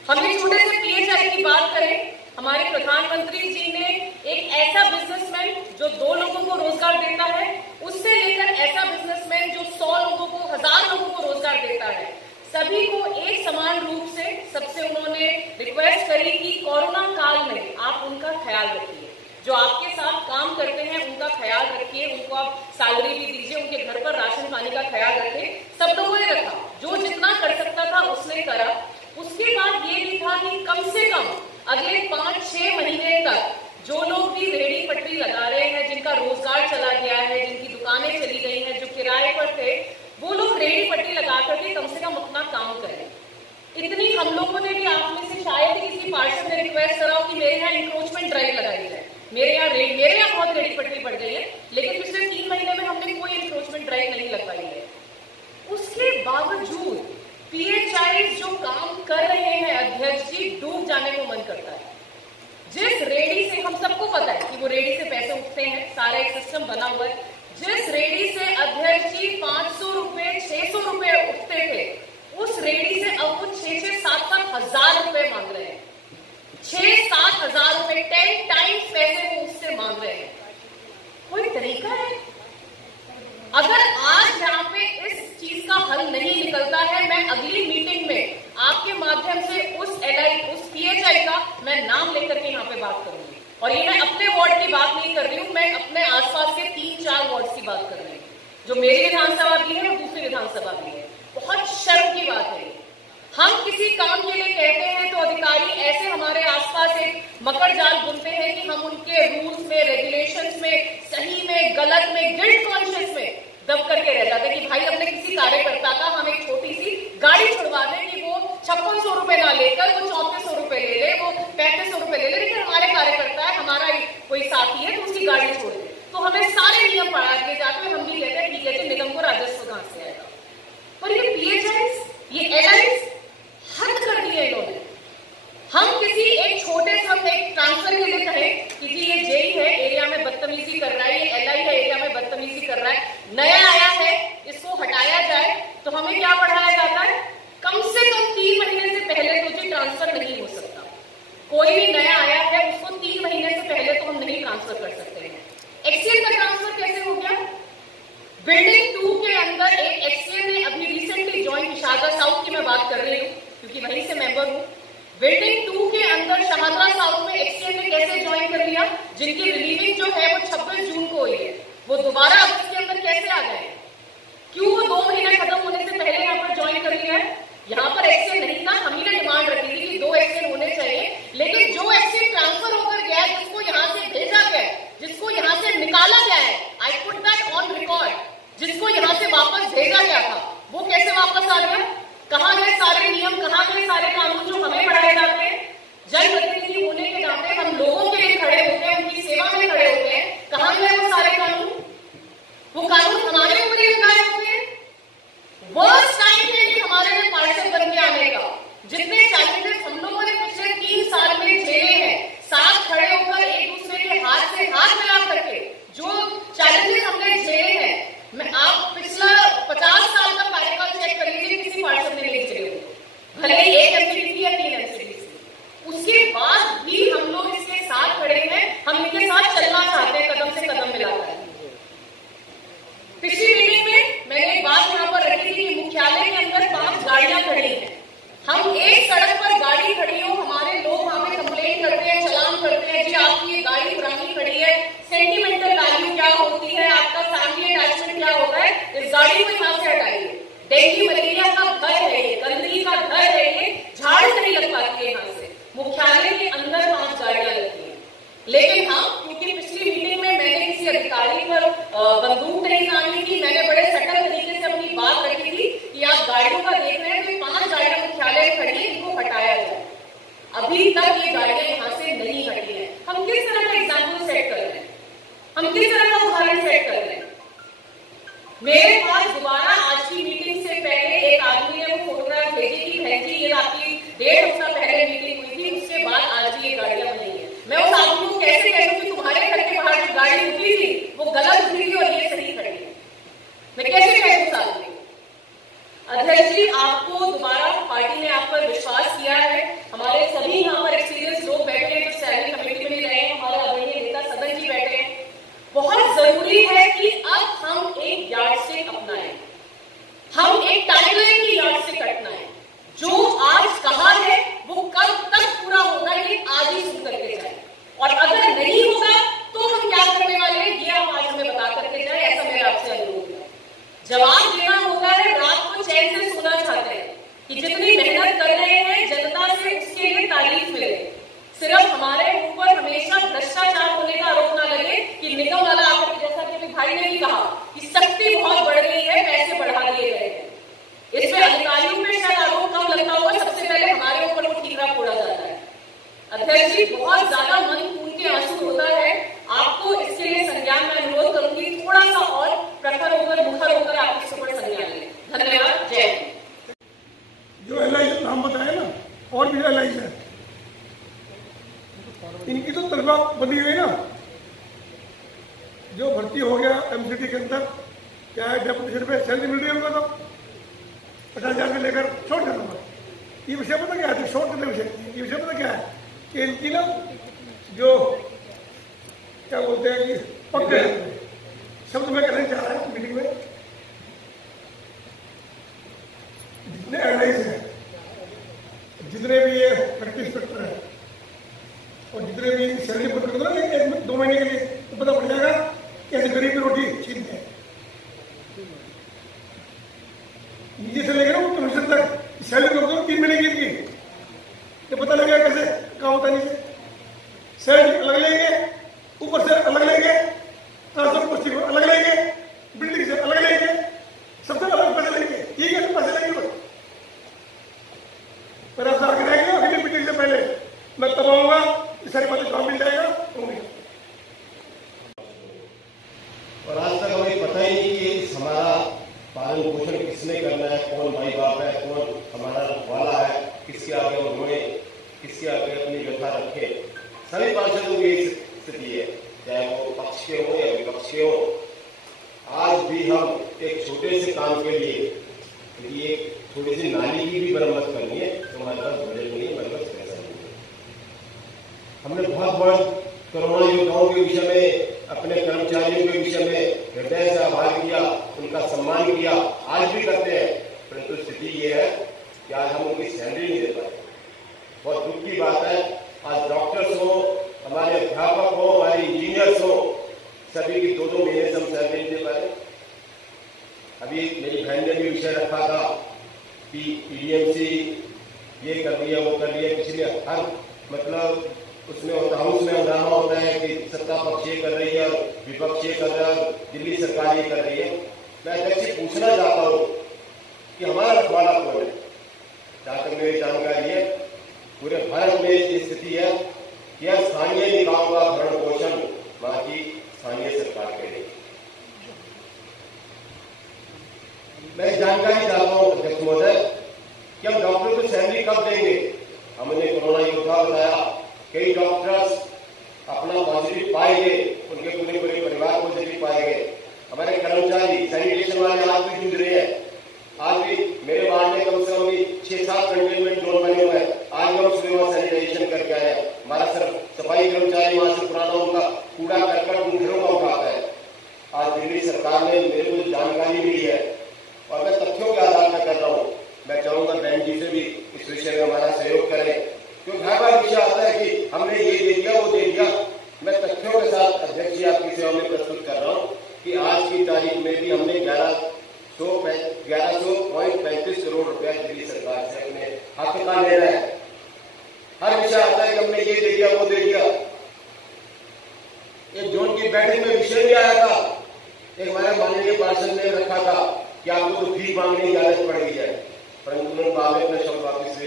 हम एक छोटे से पीएचआई की बात करें, हमारे प्रधानमंत्री जी ने एक ऐसा बिजनेसमैन जो 2 लोगों को रोजगार देता है, उससे लेकर ऐसा बिजनेसमैन जो 100 लोगों को, 1000 लोगों को रोजगार देता है, सभी को एक समान रूप से सबसे उन्होंने रिक्वेस्ट करी कि कोरोना काल में आप उनका ख्याल रखिए, जो आपके साथ काम करते हैं उनका ख्याल रखिए, उनको आप सैलरी भी दीजिए, उनके घर पर राशन पानी का ख्याल रखिए। सब लोगों ने रखा, जो जितना कर सकता था उसने करा। उसके बाद ये भी था कि कम से कम अगले 5-6 महीने तक जो लोग भी रेहड़ी पटरी लगा रहे हैं, जिनका रोजगार चला गया है, जिनकी दुकानें चली गई हैं, जो किराए पर थे, वो लोग रेहड़ी पटरी लगा करके कम से कम अपना काम करें। इतनी हम लोगों ने भी, आप में से शायद ही किसी पार्षद ने रिक्वेस्ट करा हो कि मेरे यहाँ इंक्रोचमेंट ड्राइव लगाई जाए। मेरे यहाँ बहुत रेहड़ी पटरी पड़ गई है, लेकिन पिछले 3 महीने में हमने कोई इंक्रोचमेंट ड्राइव नहीं लगवाई है। उसके बावजूद पीएचआई जो काम कर रहे हैं, अध्यक्ष जी, डूब जाने को मन करता है। जिस रेडी से, हम सबको पता है कि वो रेडी से पैसे उठते हैं, सारा एक सिस्टम बना हुआ है। जिस रेडी से अध्यक्ष जी 500 रुपए, 600 रुपए उठते थे, उस रेडी से अब वो 6-7 हजार रुपए मांग रहे हैं। 6-7 हजार रुपए, 10 टाइम्स पैसे वो उससे मांग रहे हैं। कोई तरीका है? अगर आज यहाँ पे इस चीज का हल नहीं निकलता है, मैं अगली मीटिंग में आपके माध्यम से उस पीएचआई का मैं नाम लेकर के यहाँ पे बात करूंगी। और ये मैं अपने वार्ड की बात नहीं कर रही हूँ, मैं अपने आसपास के 3-4 वार्ड की बात कर रही हूँ, जो मेरी विधानसभा भी है और दूसरी विधानसभा भी है। बहुत शर्म की बात है। हम किसी काम के लिए कहते हैं तो अधिकारी ऐसे हमारे आसपास एक मकर जाल बुनते हैं कि हम उनके रूल्स में, रेगुलेशंस में, सही में, गलत में, गिल्ट कॉन्शियस में दब करके रह जाते हैं कि भाई अपने किसी कार्यकर्ता का हम एक छोटी सी गाड़ी छुड़वा दें कि वो 5600 रुपए ना लेकर वो 3400 रुपए ले ले, वो 3500 रुपए ले ले, लेकिन हमारे कार्यकर्ता है, हमारा कोई साथी है तो उसकी गाड़ी छोड़ दे। तो हमें सारे नियम पढ़ा के जाते हैं, हम भी कहते हैं ठीक है जी, निगम को राजस्व कहां से आएगा। पर ये पीएचआईस, ये एलआईस हद कर दिए इन्होंने। हम किसी एक छोटे से, हम एक ट्रांसफर के लिए कहें कि जी ये जेई है, एरिया में बदतमीजी कर रहा है, ये एलआई है, एरिया में बदतमीजी कर रहा है, नया आया है, इसको हटाया जाए, तो हमें क्या पढ़ाया जाता है? कम से कम 3 महीने से पहले तो जी ट्रांसफर नहीं हो सकता। कोई भी नया आया है उसको 3 महीने से पहले तो हम नहीं ट्रांसफर कर सकते हैं। एक्सीएन का ट्रांसफर कैसे हो गया? बिल्डिंग 2 के अंदर एक एक्सीएन ने अभी रिसेंटली ज्वाइन, शारदा साउथ की मैं बात कर रही हूँ क्योंकि वहीं से मेंबर हूँ। बिल्डिंग 2 के अंदर शाहदरा साउथ में एक्सीएन ने कैसे ज्वाइन कर लिया? जिनकी रिलीविंग जो है वो 26 जून को हुई है, वो दोबारा अगस्त के अंदर कैसे आ गए? क्यों वो 2 महीने खत्म होने से पहले यहाँ पर ज्वाइन कर लिया है? यहाँ पर एक्सीएन नहीं था, हम ही ने डिमांड रखी थी कि 2 एक्सीएन होने चाहिए, लेकिन जो एक्सीएन ट्रांसफर होकर गया है, जिसको यहाँ से भेजा गया है, जिसको यहाँ से निकाला गया है, I put that on record, जिसको यहाँ से वापस भेजा गया था, वो कैसे वापस आ गया? कहाँ गए सारे नियम, कहाँ गए सारे कानून जो हमें पढ़ाए जाते हैं? जनप्रतिनिधि होने के नाते हम लोगों के लिए खड़े होते हैं, उनकी सेवा में खड़े होते हैं, कहाँ गए वो सारे कानून? वो कानून हमारे ऊपर ही लगाए होते हैं। वर्स्ट टाइम है कि हमारे लिए पार्षद बन के आने का। जितने चैलेंजेस हम लोगों ने पिछले 3 साल में झेले हैं, साथ खड़े होकर एक दूसरे के हाथ से हाथ मिला करके जो चैलेंजेस हमने झेले हैं, मैं आप पिछला 50 साल का कार्यकाल चेक कर लीजिए, किसी पार्षद ने नहीं झेले हो, भले ही 1 एमसीडी या 3 एमसीडी। उसके बाद भी हम लोग इसके साथ खड़े हैं, हम इनके साथ चलना चाहते हैं, कदम से कदम मिलाकर। पिछली मीटिंग में मैंने एक बात यहाँ पर रखी थी कि मुख्यालय के अंदर 5 गाड़ियां खड़ी हैं। हम एक सड़क पर गाड़ी खड़ी हो, हमारे लोग वहां पे कंप्लेन करते हैं, चलान करते हैं, जी आपकी ये गाड़ी पुरानी खड़ी है, सेंटिमेंटल वैल्यू क्या होती है, आपका फैमिली अटैचमेंट क्या होता है, इस गाड़ी को यहाँ से हटाइए। डेंगू मलेरिया का घर है ये, गंदगी का घर है ये, झाड़ू नहीं लग पाती है यहाँ से। मुख्यालय के अंदर 5 गाड़ियां लगती हैं, लेकिन हाँ, क्योंकि पिछली मीटिंग में मैंने किसी अधिकारी पर बंदूक गाड़ियां खड़ी हैं, इनको हटाया जाए। अभी तक ये गाड़ियां यहाँ से नहीं हटी हैं। हम किस तरह का एग्जाम्पल सेट कर रहे हैं, हम किस तरह का उदाहरण सेट कर रहे हैं? मेरे पास दोबारा आज की मीटिंग से पहले एक आदमी ने वो फोटोग्राफ भेजी कि बहन जी ये आपकी 1.5 हफ्ता पहले मीटिंग हुई थी, उसके बाद आज भी ये गाड़ियां बनी है। मैं उस आदमी को कैसे कह दूं कि तुम्हारे घर के बाहर जो गाड़ी उतरी थी वो गलत उतरी थी और ये सही खड़ी है? मैं कैसे कह दूं उस आदमी को? अध्यक्ष जी, आपको दोबारा पार्टी ने आप पर विश्वास किया है। हमारे सभी यहाँ पर एक्सपीरियंस लोग बैठे हैं जो स्टैंडिंग कमेटी में भी रहे हैं, हमारे आदरणीय नेता सदन जी बैठे हैं। बहुत जरूरी है कि अब हम एक यार्डस्टिक अपनाएं, हम एक टाइमलाइन की यार्डस्टिक अपनाएं। जो आज कहा है वो कब तक पूरा होगा ये आज ही शुरू करके जाए, और अगर नहीं होगा तो हम क्या करने वाले हैं ये आप आज हमें बता करके जाए, ऐसा मेरा आपसे अनुरोध है। जवाब देना होता है, रात को चैन से सोना चाहते हैं कि जितनी मेहनत कर रहे हैं जनता से उसके लिए तारीफ मिले। सिर्फ हमारे ऊपर हमेशा भ्रष्टाचार होने का आरोप ना लगे कि निगम वाला आकर, जैसा कि भाई ने भी कहा कि सख्ती बहुत बढ़ गई है, पैसे बढ़ा दिए गए हैं। इसमें अधिकारियों में शायद आरोप कम लगता होगा, सबसे पहले हमारे ऊपर वो ठीकरा फोड़ा जाता है। अध्यक्ष जी, बहुत ज्यादा मन खून के आंसू होता है। आपको इसके लिए संज्ञान में अनुरोध करूंगी, थोड़ा सा और प्रखर होकर मुखर होकर आप इसके ऊपर संज्ञान लें। धन्यवाद। जय हिंद। जो एलआईसी नाम बताया ना, और भी एलआईसी है, इनकी तो तनख्वाह बंदी हुई ना। जो भर्ती हो गया एमसीटी के अंदर, क्या है डेपुटेशन पे सैलरी मिल रही है उनको, तो 50,000 से लेकर शॉर्ट करना पड़ा। ये विषय पता क्या है, शॉर्ट करने विषय, ये विषय पता क्या है कि इनकी ना जो क्या बोलते हैं कि पक्के शब्द में कहना चाह रहा है मीटिंग में, जितने एलआईसी हैं, जितने भी ये फैक्ट्री इंस्पेक्टर है और जितने भी सैलरी पर कर दो ना 1-2 महीने के लिए, तो पता पड़ जाएगा कि ऐसे गरीब की रोटी छीन है। नीचे से लेकर वो कमीशन तक सैलरी कर दो 3 महीने की इनकी, ये पता लगेगा कैसे क्या होता है। नीचे सैलरी अलग लेंगे, ऊपर से अलग लेंगे, ट्रांसपोर्ट पोस्टिंग अलग लेंगे, बिल्डिंग से अलग लेंगे, सबसे अलग पैसे लेंगे। ठीक है, पैसे लेंगे पर आप आगे रहेंगे। अगली मीटिंग से पहले मैं तब आऊंगा, सारी बातें जवाब मिल जाएगा। और आज तक हमें पता ही नहीं कि हमारा पालन पोषण किसने करना है, कौन भाई बाप है, कौन हमारा वाला है, किसके आगे उन्होंने किसके आगे अपनी व्यथा रखे। सभी पार्षदों की स्थिति है, चाहे वो पक्ष के हो या विपक्ष के हो। आज भी हम एक छोटे से काम के लिए, क्योंकि एक थोड़ी सी नाली की भी मरम्मत करनी है, तो हमारे पास बजट नहीं है, हमारे पास पैसा नहीं है। हमने बहुत बहुत कोरोना योद्धाओं के विषय में, अपने कर्मचारियों के विषय में हृदय से आभार किया, उनका सम्मान किया, आज भी करते हैं। परंतु स्थिति ये है कि आज हम उनकी सैलरी नहीं दे पाए। बहुत दुख की बात है। आज डॉक्टर्स हो, हमारे अध्यापक हो, हमारे इंजीनियर्स हो, सभी की 2-2 महीने से हम सैलरी नहीं दे पाए। अभी मेरी बहन ने भी विषय रखा था कि ईडीएमसी ये कर दिया, वो कर दिया, पिछले हर मतलब उसमें होता, हाउस में हंगामा होता है कि सत्ता पक्ष ये कर रही है और विपक्ष ये कर रहा है, दिल्ली सरकार ये कर रही है। मैं अध्यक्ष से पूछना चाहता हूँ कि हमारा रखवाला कौन है? जहां तक मेरी जानकारी है, पूरे भारत में ये स्थिति है कि यह स्थानीय निकायों का भरण पोषण वहां की स्थानीय सरकार करेगी। मैं जानकारी चाहता हूँ अध्यक्ष महोदय कि हम डॉक्टरों को सैलरी कब देंगे? हमने कोरोना योद्धा बताया, कई डॉक्टर्स अपना पॉजिटिव पाए गए, उनके पूरे परिवार पॉजिटिव पाए गए। हमारे कर्मचारी सैनिटेशन वाले आज भी जूझ रहे हैं। आज भी मेरे वार्ड में कम से कम 6-7 कंटेनमेंट जोन बने हुए हैं। आज हम सुबह वहां सैनिटाइजेशन करके आए हैं। हमारा सिर्फ सफाई कर्मचारी वहां से पुराना उनका कूड़ा करकट उन घरों का उठाता है। आज दिल्ली सरकार ने मेरे को जानकारी मिली है और मैं तथ्यों के आधार पर कर रहा हूँ। मैं चाहूंगा बहन जी से भी इस विषय में हमारा सहयोग करें, क्योंकि हर बार विषय आता है कि हमने ये दे दिया, वो दे दिया। मैं तथ्यों के साथ अध्यक्ष जी आपकी सेवा में प्रस्तुत कर रहा हूँ कि आज की तारीख में भी हमने 1100.35 करोड़ रुपया दिल्ली सरकार से अपने हक का लेना है। हर विषय आता है कि हमने ये दे दिया, वो दे दिया। एक जोन की बैठक में विषय भी आया था, एक हमारे माननीय पार्षद ने रखा था कि आपको तो फीस मांगने की आदत पड़ गई है, परंतु उन्होंने बाद में अपना शब्द वापिस ले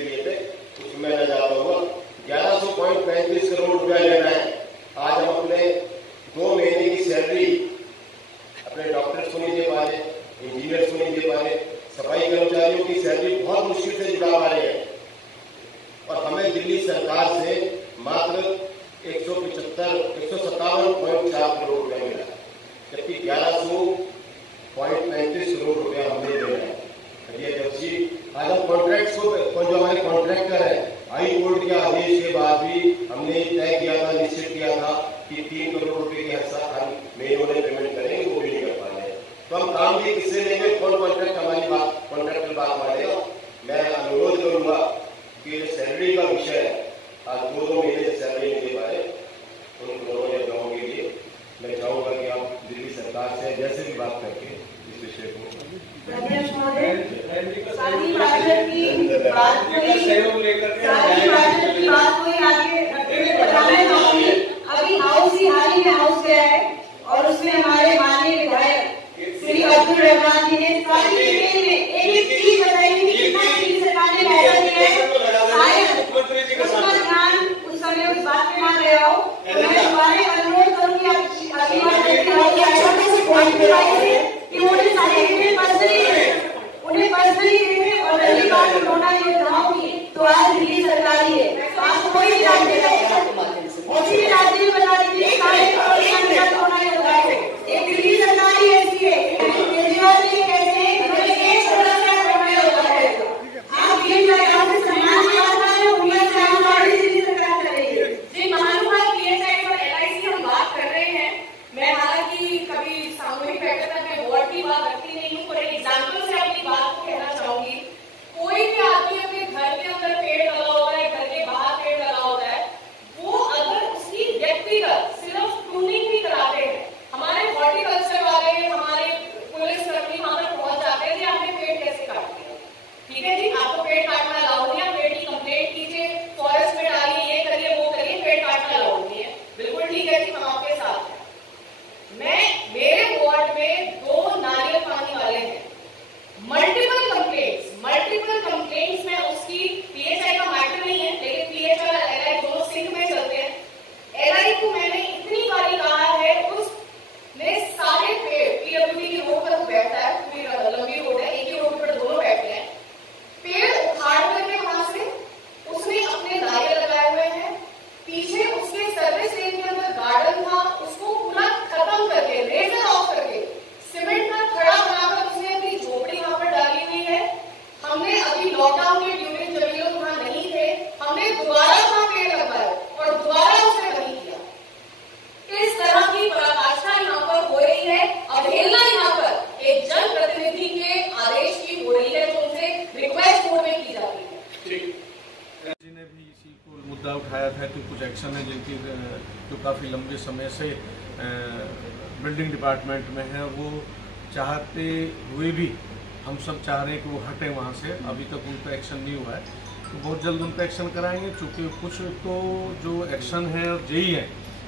157.4 करोड़ रुपया मिला, जबकि 1100.35 करोड़ रुपया हमने दिया है। आज हम कॉन्ट्रैक्ट को जो हमारे कॉन्ट्रैक्टर है, हाई कोर्ट के आदेश के बाद भी हमने तय किया था, निश्चित किया था कि 3 करोड़ रुपए के हर महीनों में पेमेंट करेंगे, वो भी नहीं कर पा रहे। तो हम काम भी किससे लेंगे? कौन कॉन्ट्रैक्ट हमारी बात कॉन्ट्रैक्टर बात मानेगा? मैं अनुरोध करूंगा कि सैलरी का विषय है, आज 2 महीने से सैलरी नहीं दे पाए उन दोनों जगहों के लिए मैं चाहूंगा कि आप दिल्ली सरकार से जैसे भी बात करके इस विषय को अध्यक्ष महोदय, शादी बाजार की बात कोई आगे बताना चाहूंगी। अभी हाउस ही हाल ही में हाउस गया है और उसमें हमारे माननीय विधायक श्री अब्दुल रहमान जी ने सारी डिटेल में एक चीज बताई कि कितना दिल्ली सरकार ने पैसा दिया है। शायद उसका ध्यान उस समय उस बात पे ना गया हो, तो मैं दोबारा अनुरोध करूंगी अगली बार कि उन्हें सारे डिटेल उन्हें पर्सनली देते और रही बात कोरोना योद्धाओं की, तो आज दिल्ली सरकार ही है। आप कोई भी राज्य किसी भी राज्य में बता दीजिए कोरोना योद्धा को, एक दिल्ली सरकार ही ऐसी है। केजरीवाल जी कहते हैं कि एक कोरोना योद्धा है। आप ये सरकार से सम्मान की बात कर रहे हो, दिल्ली सरकार करेगी। जी, महानुभाव PHI और LIC हम बात कर रहे हैं। मैं हालांकि कभी सामूहिक बैठक में वोट की बात रखती नहीं हूँ, पर एग्जाम्पल से अपनी बात को कहना चाहूंगी। कोई भी आदमी अपने घर के अंदर पेड़ लगा होता है, घर के बाहर पेड़ लगा होता है, वो अगर उसकी व्यक्तिगत सिर्फ प्रूनिंग भी कराते हैं, हमारे हॉर्टिकल्चर वाले, हमारे पुलिस कर्मी वहां पर पहुंच जाते हैं कि आपने पेड़ कैसे काटते हैं। ठीक है जी, आपको पेड़ काटना अलाउड नहीं है, पेड़ की कंप्लेंट कीजिए, फॉरेस्ट में डालिए, ये करिए वो करिए, पेड़ काटना अलाउड नहीं है। बिल्कुल ठीक है जी, हम आपके साथ हैं। मेरे वार्ड में 2 नारियल पानी वाले हैं, मल्टीपल कंप्लेंट्स में उसकी PHI का मैटर नहीं है, लेकिन PHI और LI दोनों सिंक में चलते हैं। LI को मैंने इतनी बार कहा है, उसने सारे पेड़ PWD की रोड पर बैठा है, पूरी लंबी रोड है, एक ही रोड पर दोनों बैठे हैं, पेड़ उखाड़ करके वहां से उसने अपने नारियल लगाए हुए हैं। पीछे उसके सर्विस लेन के अंदर गार्डन था, उसको पूरा खत्म करके, रेजर ऑफ करके, सीमेंट का खड़ा बनाकर उसने अपनी झोपड़ी वहां पर डाली हुई है। हमने अभी लॉकडाउन के ड्यूरिंग जब ये लोग वहां नहीं थे, हमने दोबारा वहां पेड़ लगवाया और दोबारा उसने वही किया। इस तरह की पराकाष्ठा यहाँ पर हो रही है, अवहेलना यहाँ पर एक जनप्रतिनिधि के आदेश की हो रही है, जो उनसे रिक्वेस्ट मोड में की जाती है। जी ने भी इसी को मुद्दा उठाया था कि कुछ एक्शन है जिनकी जो काफ़ी लंबे समय से बिल्डिंग डिपार्टमेंट में है, वो चाहते हुए भी हम सब चाह रहे हैं कि वो हटे वहाँ से। अभी तक उन पर एक्शन नहीं हुआ है, तो बहुत जल्द उन पर एक्शन कराएंगे। चूँकि कुछ तो जो एक्शन है और जेई है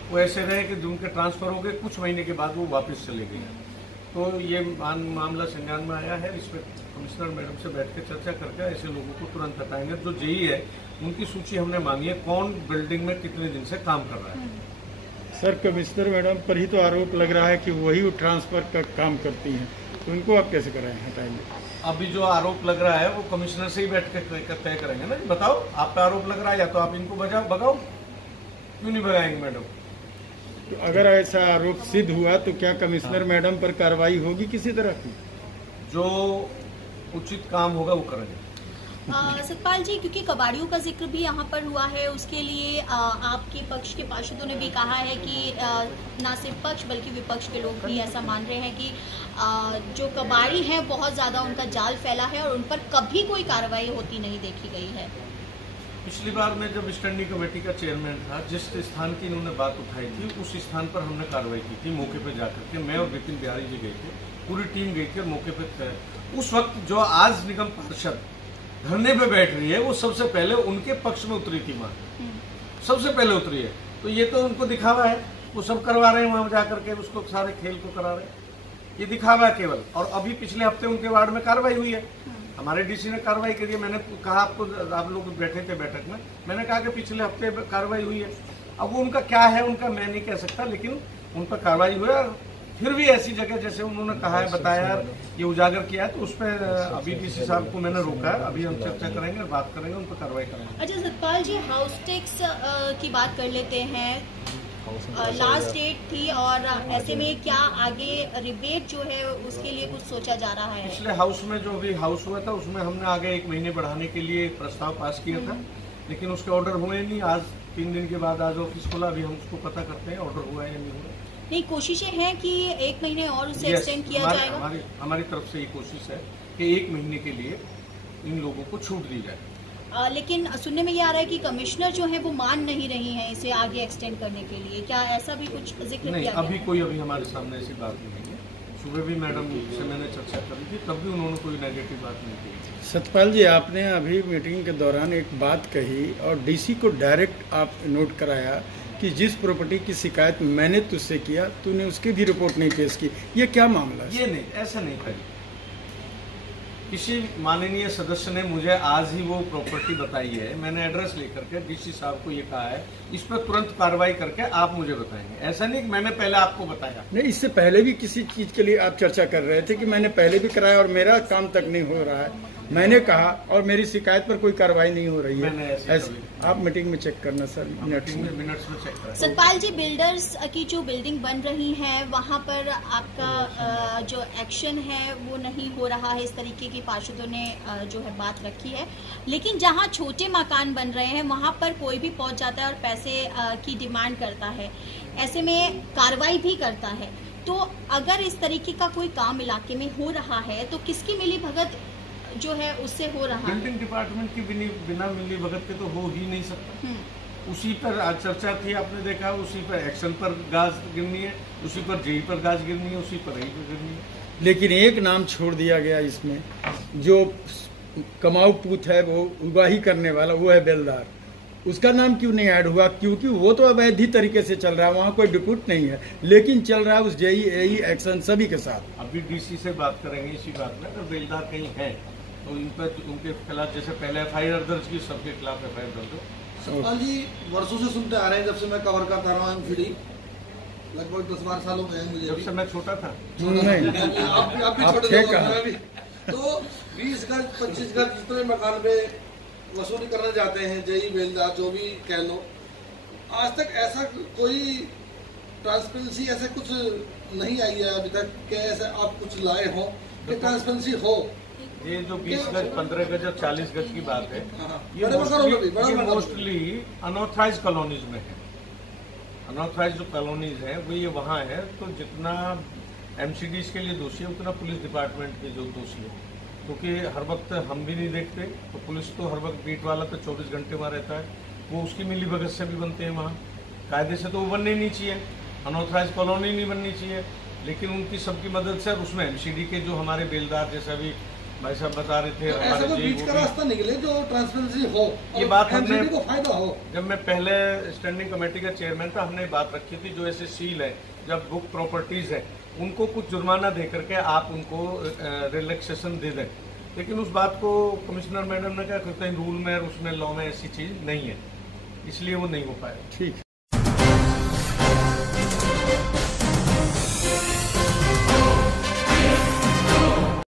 वो ऐसे रहे कि उनके ट्रांसफ़र हो गए, कुछ महीने के बाद वो वापस चले गए हैं। तो ये मामला संज्ञान में आया है, इस पर कमिश्नर मैडम से बैठ के चर्चा करके ऐसे लोगों को तुरंत हटाएंगे। जो जेई है उनकी सूची हमने मांगी है, कौन बिल्डिंग में कितने दिन से काम कर रहा है। सर, कमिश्नर मैडम पर ही तो आरोप लग रहा है कि वही ट्रांसफर का काम करती हैं, तो उनको आप कैसे कराएं, हटाएंगे? अभी जो आरोप लग रहा है वो कमिश्नर से ही बैठ के तय करेंगे ना। बताओ, आप पे आरोप लग रहा है, या तो आप इनको भगाओ। क्यों नहीं भगाएंगे मैडम? तो अगर ऐसा आरोप सिद्ध हुआ तो क्या कमिश्नर मैडम पर कार्रवाई होगी किसी तरह की? जो उचित काम होगा वो करेंगे। सतपाल जी, क्योंकि कबाड़ियों का जिक्र भी यहाँ पर हुआ है, उसके लिए आपके पक्ष के पार्षदों ने भी कहा है कि ना सिर्फ पक्ष बल्कि विपक्ष के लोग भी ऐसा मान रहे हैं कि जो कबाड़ी हैं बहुत ज़्यादा उनका जाल फैला है और उन पर कभी कोई कार्रवाई होती नहीं देखी गई है। पिछली बार में जब स्टैंडिंग कमेटी का चेयरमैन था, जिस स्थान की इन्होंने बात उठाई थी उस स्थान पर हमने कार्रवाई की थी मौके पर जाकर के। मैं और विपिन बिहारी जी गए थे, पूरी टीम गई थी और मौके पर थे। उस वक्त जो आज निगम पार्षद धरने पे बैठ रही है वो सबसे पहले उनके पक्ष में उतरी थी, वहाँ सबसे पहले उतरी है। तो ये तो उनको दिखावा है, वो सब करवा रहे हैं वहाँ जाकर के, उसको सारे खेल को करा रहे हैं, ये दिखावा है केवल। और अभी पिछले हफ्ते उनके वार्ड में कार्रवाई हुई है, हमारे डीसी ने कार्रवाई की है। मैंने कहा आपको, आप लोग बैठे थे बैठक में, मैंने कहा कि पिछले हफ्ते कार्रवाई हुई है। अब वो उनका क्या है उनका मैं नहीं कह सकता, लेकिन उन पर कार्रवाई हुई है। फिर भी ऐसी जगह जैसे उन्होंने कहा है, बताया, ये उजागर किया है, तो उस पर अभी डीसी साहब को मैंने रोका है। अभी हम चर्चा करेंगे, बात करेंगे, उन पर कार्रवाई करेंगे। अच्छा सतपाल जी, हाउस टैक्स की बात कर लेते हैं। लास्ट डेट थी, और ऐसे में क्या आगे रिबेट जो है उसके लिए कुछ सोचा जा रहा है? पिछले हाउस में जो भी हाउस हुआ था उसमें हमने आगे 1 महीने बढ़ाने के लिए प्रस्ताव पास किया था, लेकिन उसके ऑर्डर हुए नहीं। आज 3 दिन के बाद आज ऑफिस खोला, अभी हम उसको पता करते हैं ऑर्डर हुआ है या नहीं हुआ। नहीं, कोशिशें हैं कि 1 महीने और उसे एक्सटेंड किया जाएगा। हमारी तरफ से ये कोशिश है कि 1 महीने के लिए इन लोगों को छूट दी जाए। लेकिन सुनने में ये आ रहा है कि कमिश्नर जो है वो मान नहीं रही हैं इसे आगे एक्सटेंड करने के लिए, क्या ऐसा भी कुछ जिक्र नहीं, किया अभी कोई हमारे सामने ऐसी बात नहीं है। सुबह भी मैडम से मैंने चर्चा करी थी, तब भी उन्होंने कोई नेगेटिव बात नहीं की। सतपाल जी, आपने अभी मीटिंग के दौरान एक बात कही और डीसी को डायरेक्ट आप नोट कराया कि जिस प्रॉपर्टी की शिकायत मैंने तुझसे किया तूने उसकी भी रिपोर्ट नहीं पेश की, ये क्या मामला है? ये नहीं, ऐसा नहीं करी। किसी माननीय सदस्य ने मुझे आज ही वो प्रॉपर्टी बताई है, मैंने एड्रेस लेकर के डीसी साहब को ये कहा है इस पर तुरंत कार्रवाई करके आप मुझे बताएंगे। ऐसा नहीं कि मैंने पहले आपको बताया। नहीं, इससे पहले भी किसी चीज के लिए आप चर्चा कर रहे थे कि मैंने पहले भी कराया और मेरा काम तक नहीं हो रहा है, मैंने कहा, और मेरी शिकायत पर कोई कार्रवाई नहीं हो रही है। ऐसे आप मीटिंग में चेक करना सर, मिनट्स में चेक करना। सतपाल जी, बिल्डर्स की जो बिल्डिंग बन रही है वहाँ पर आपका जो एक्शन है वो नहीं हो रहा है, इस तरीके की पार्षदों ने जो है बात रखी है। लेकिन जहाँ छोटे मकान बन रहे हैं वहाँ पर कोई भी पहुँच जाता है और पैसे की डिमांड करता है, ऐसे में कार्रवाई भी करता है। तो अगर इस तरीके का कोई काम इलाके में हो रहा है तो किसकी मिली भगत जो है उससे हो रहा है? बिल्डिंग डिपार्टमेंट की बिना मिली भगत के तो हो ही नहीं सकता। उसी पर आज चर्चा थी, आपने देखा, उसी पर एक्शन पर गाज गिरनी है, उसी पर जेई पर गाज गिरनी है, उसी पर रही पर गिरनी है। लेकिन एक नाम छोड़ दिया गया इसमें, जो कमाऊ पूत है, वो उगाही करने वाला, वो है बेलदार। उसका नाम क्यों नहीं ऐड हुआ? क्योंकि वो तो अवैध तरीके से चल रहा है, वहाँ कोई डिप्यूट नहीं है, लेकिन चल रहा है उस जेई एई एक्शन सभी के साथ। अभी डीसी से बात करेंगे इसी बात में, अगर बेलदार कहीं है तो इन पर उनके खिलाफ जैसे पहले FIR दर्ज की, सबके खिलाफ FIR दर्ज हो। सतपाल जी, वर्षों से सुनते आ रहे हैं, जब से मैं कवर करता रहा हूँ एमसीडी, लगभग 10-12 साल हो गए मुझे। जब से मैं छोटा था। आप भी छोटे थे। तो 20 गज 25 गज जितने मकान पे वसूली करने जाते हैं, जेई बेलदार जो भी कह लो, आज तक ऐसा कोई ट्रांसपेरेंसी ऐसा कुछ नहीं आई है अभी तक कि ऐसा आप कुछ लाए हो कि ट्रांसपेरेंसी हो। ये जो 20 गज 15 गज और 40 गज की बात है, ये मोस्टली अनऑथराइज कॉलोनीज में है। अनऑथराइज जो कॉलोनीज है वो ये वहाँ है, तो जितना MCDs के लिए दोषी है उतना पुलिस डिपार्टमेंट के जो दोषी है, क्योंकि हर वक्त हम भी नहीं देखते, तो पुलिस तो हर वक्त बीट वाला तो 24 घंटे वहाँ रहता है, वो उसकी मिली भगत से भी बनते हैं वहाँ। कायदे से तो वो बनने ही नहीं चाहिए, अनऑथराइज कॉलोनी नहीं बननी चाहिए, लेकिन उनकी सबकी मदद से उसमें MCD के जो हमारे बेलदार, जैसा भी भाई साहब बता रहे थे, तो ऐसा कोई बीच का रास्ता निकले जो ट्रांसपेरेंसी हो, ये बात हमने को फायदा हो। जब मैं पहले स्टैंडिंग कमेटी का चेयरमैन था, हमने बात रखी थी, जो ऐसे सील है, जब बुक प्रॉपर्टीज है, उनको कुछ जुर्माना दे करके आप उनको रिलैक्सेशन दे दें, लेकिन उस बात को कमिश्नर मैडम ने क्या करते हैं, रूल में और उसमें लॉ में ऐसी चीज नहीं है, इसलिए वो नहीं हो पाया। ठीक।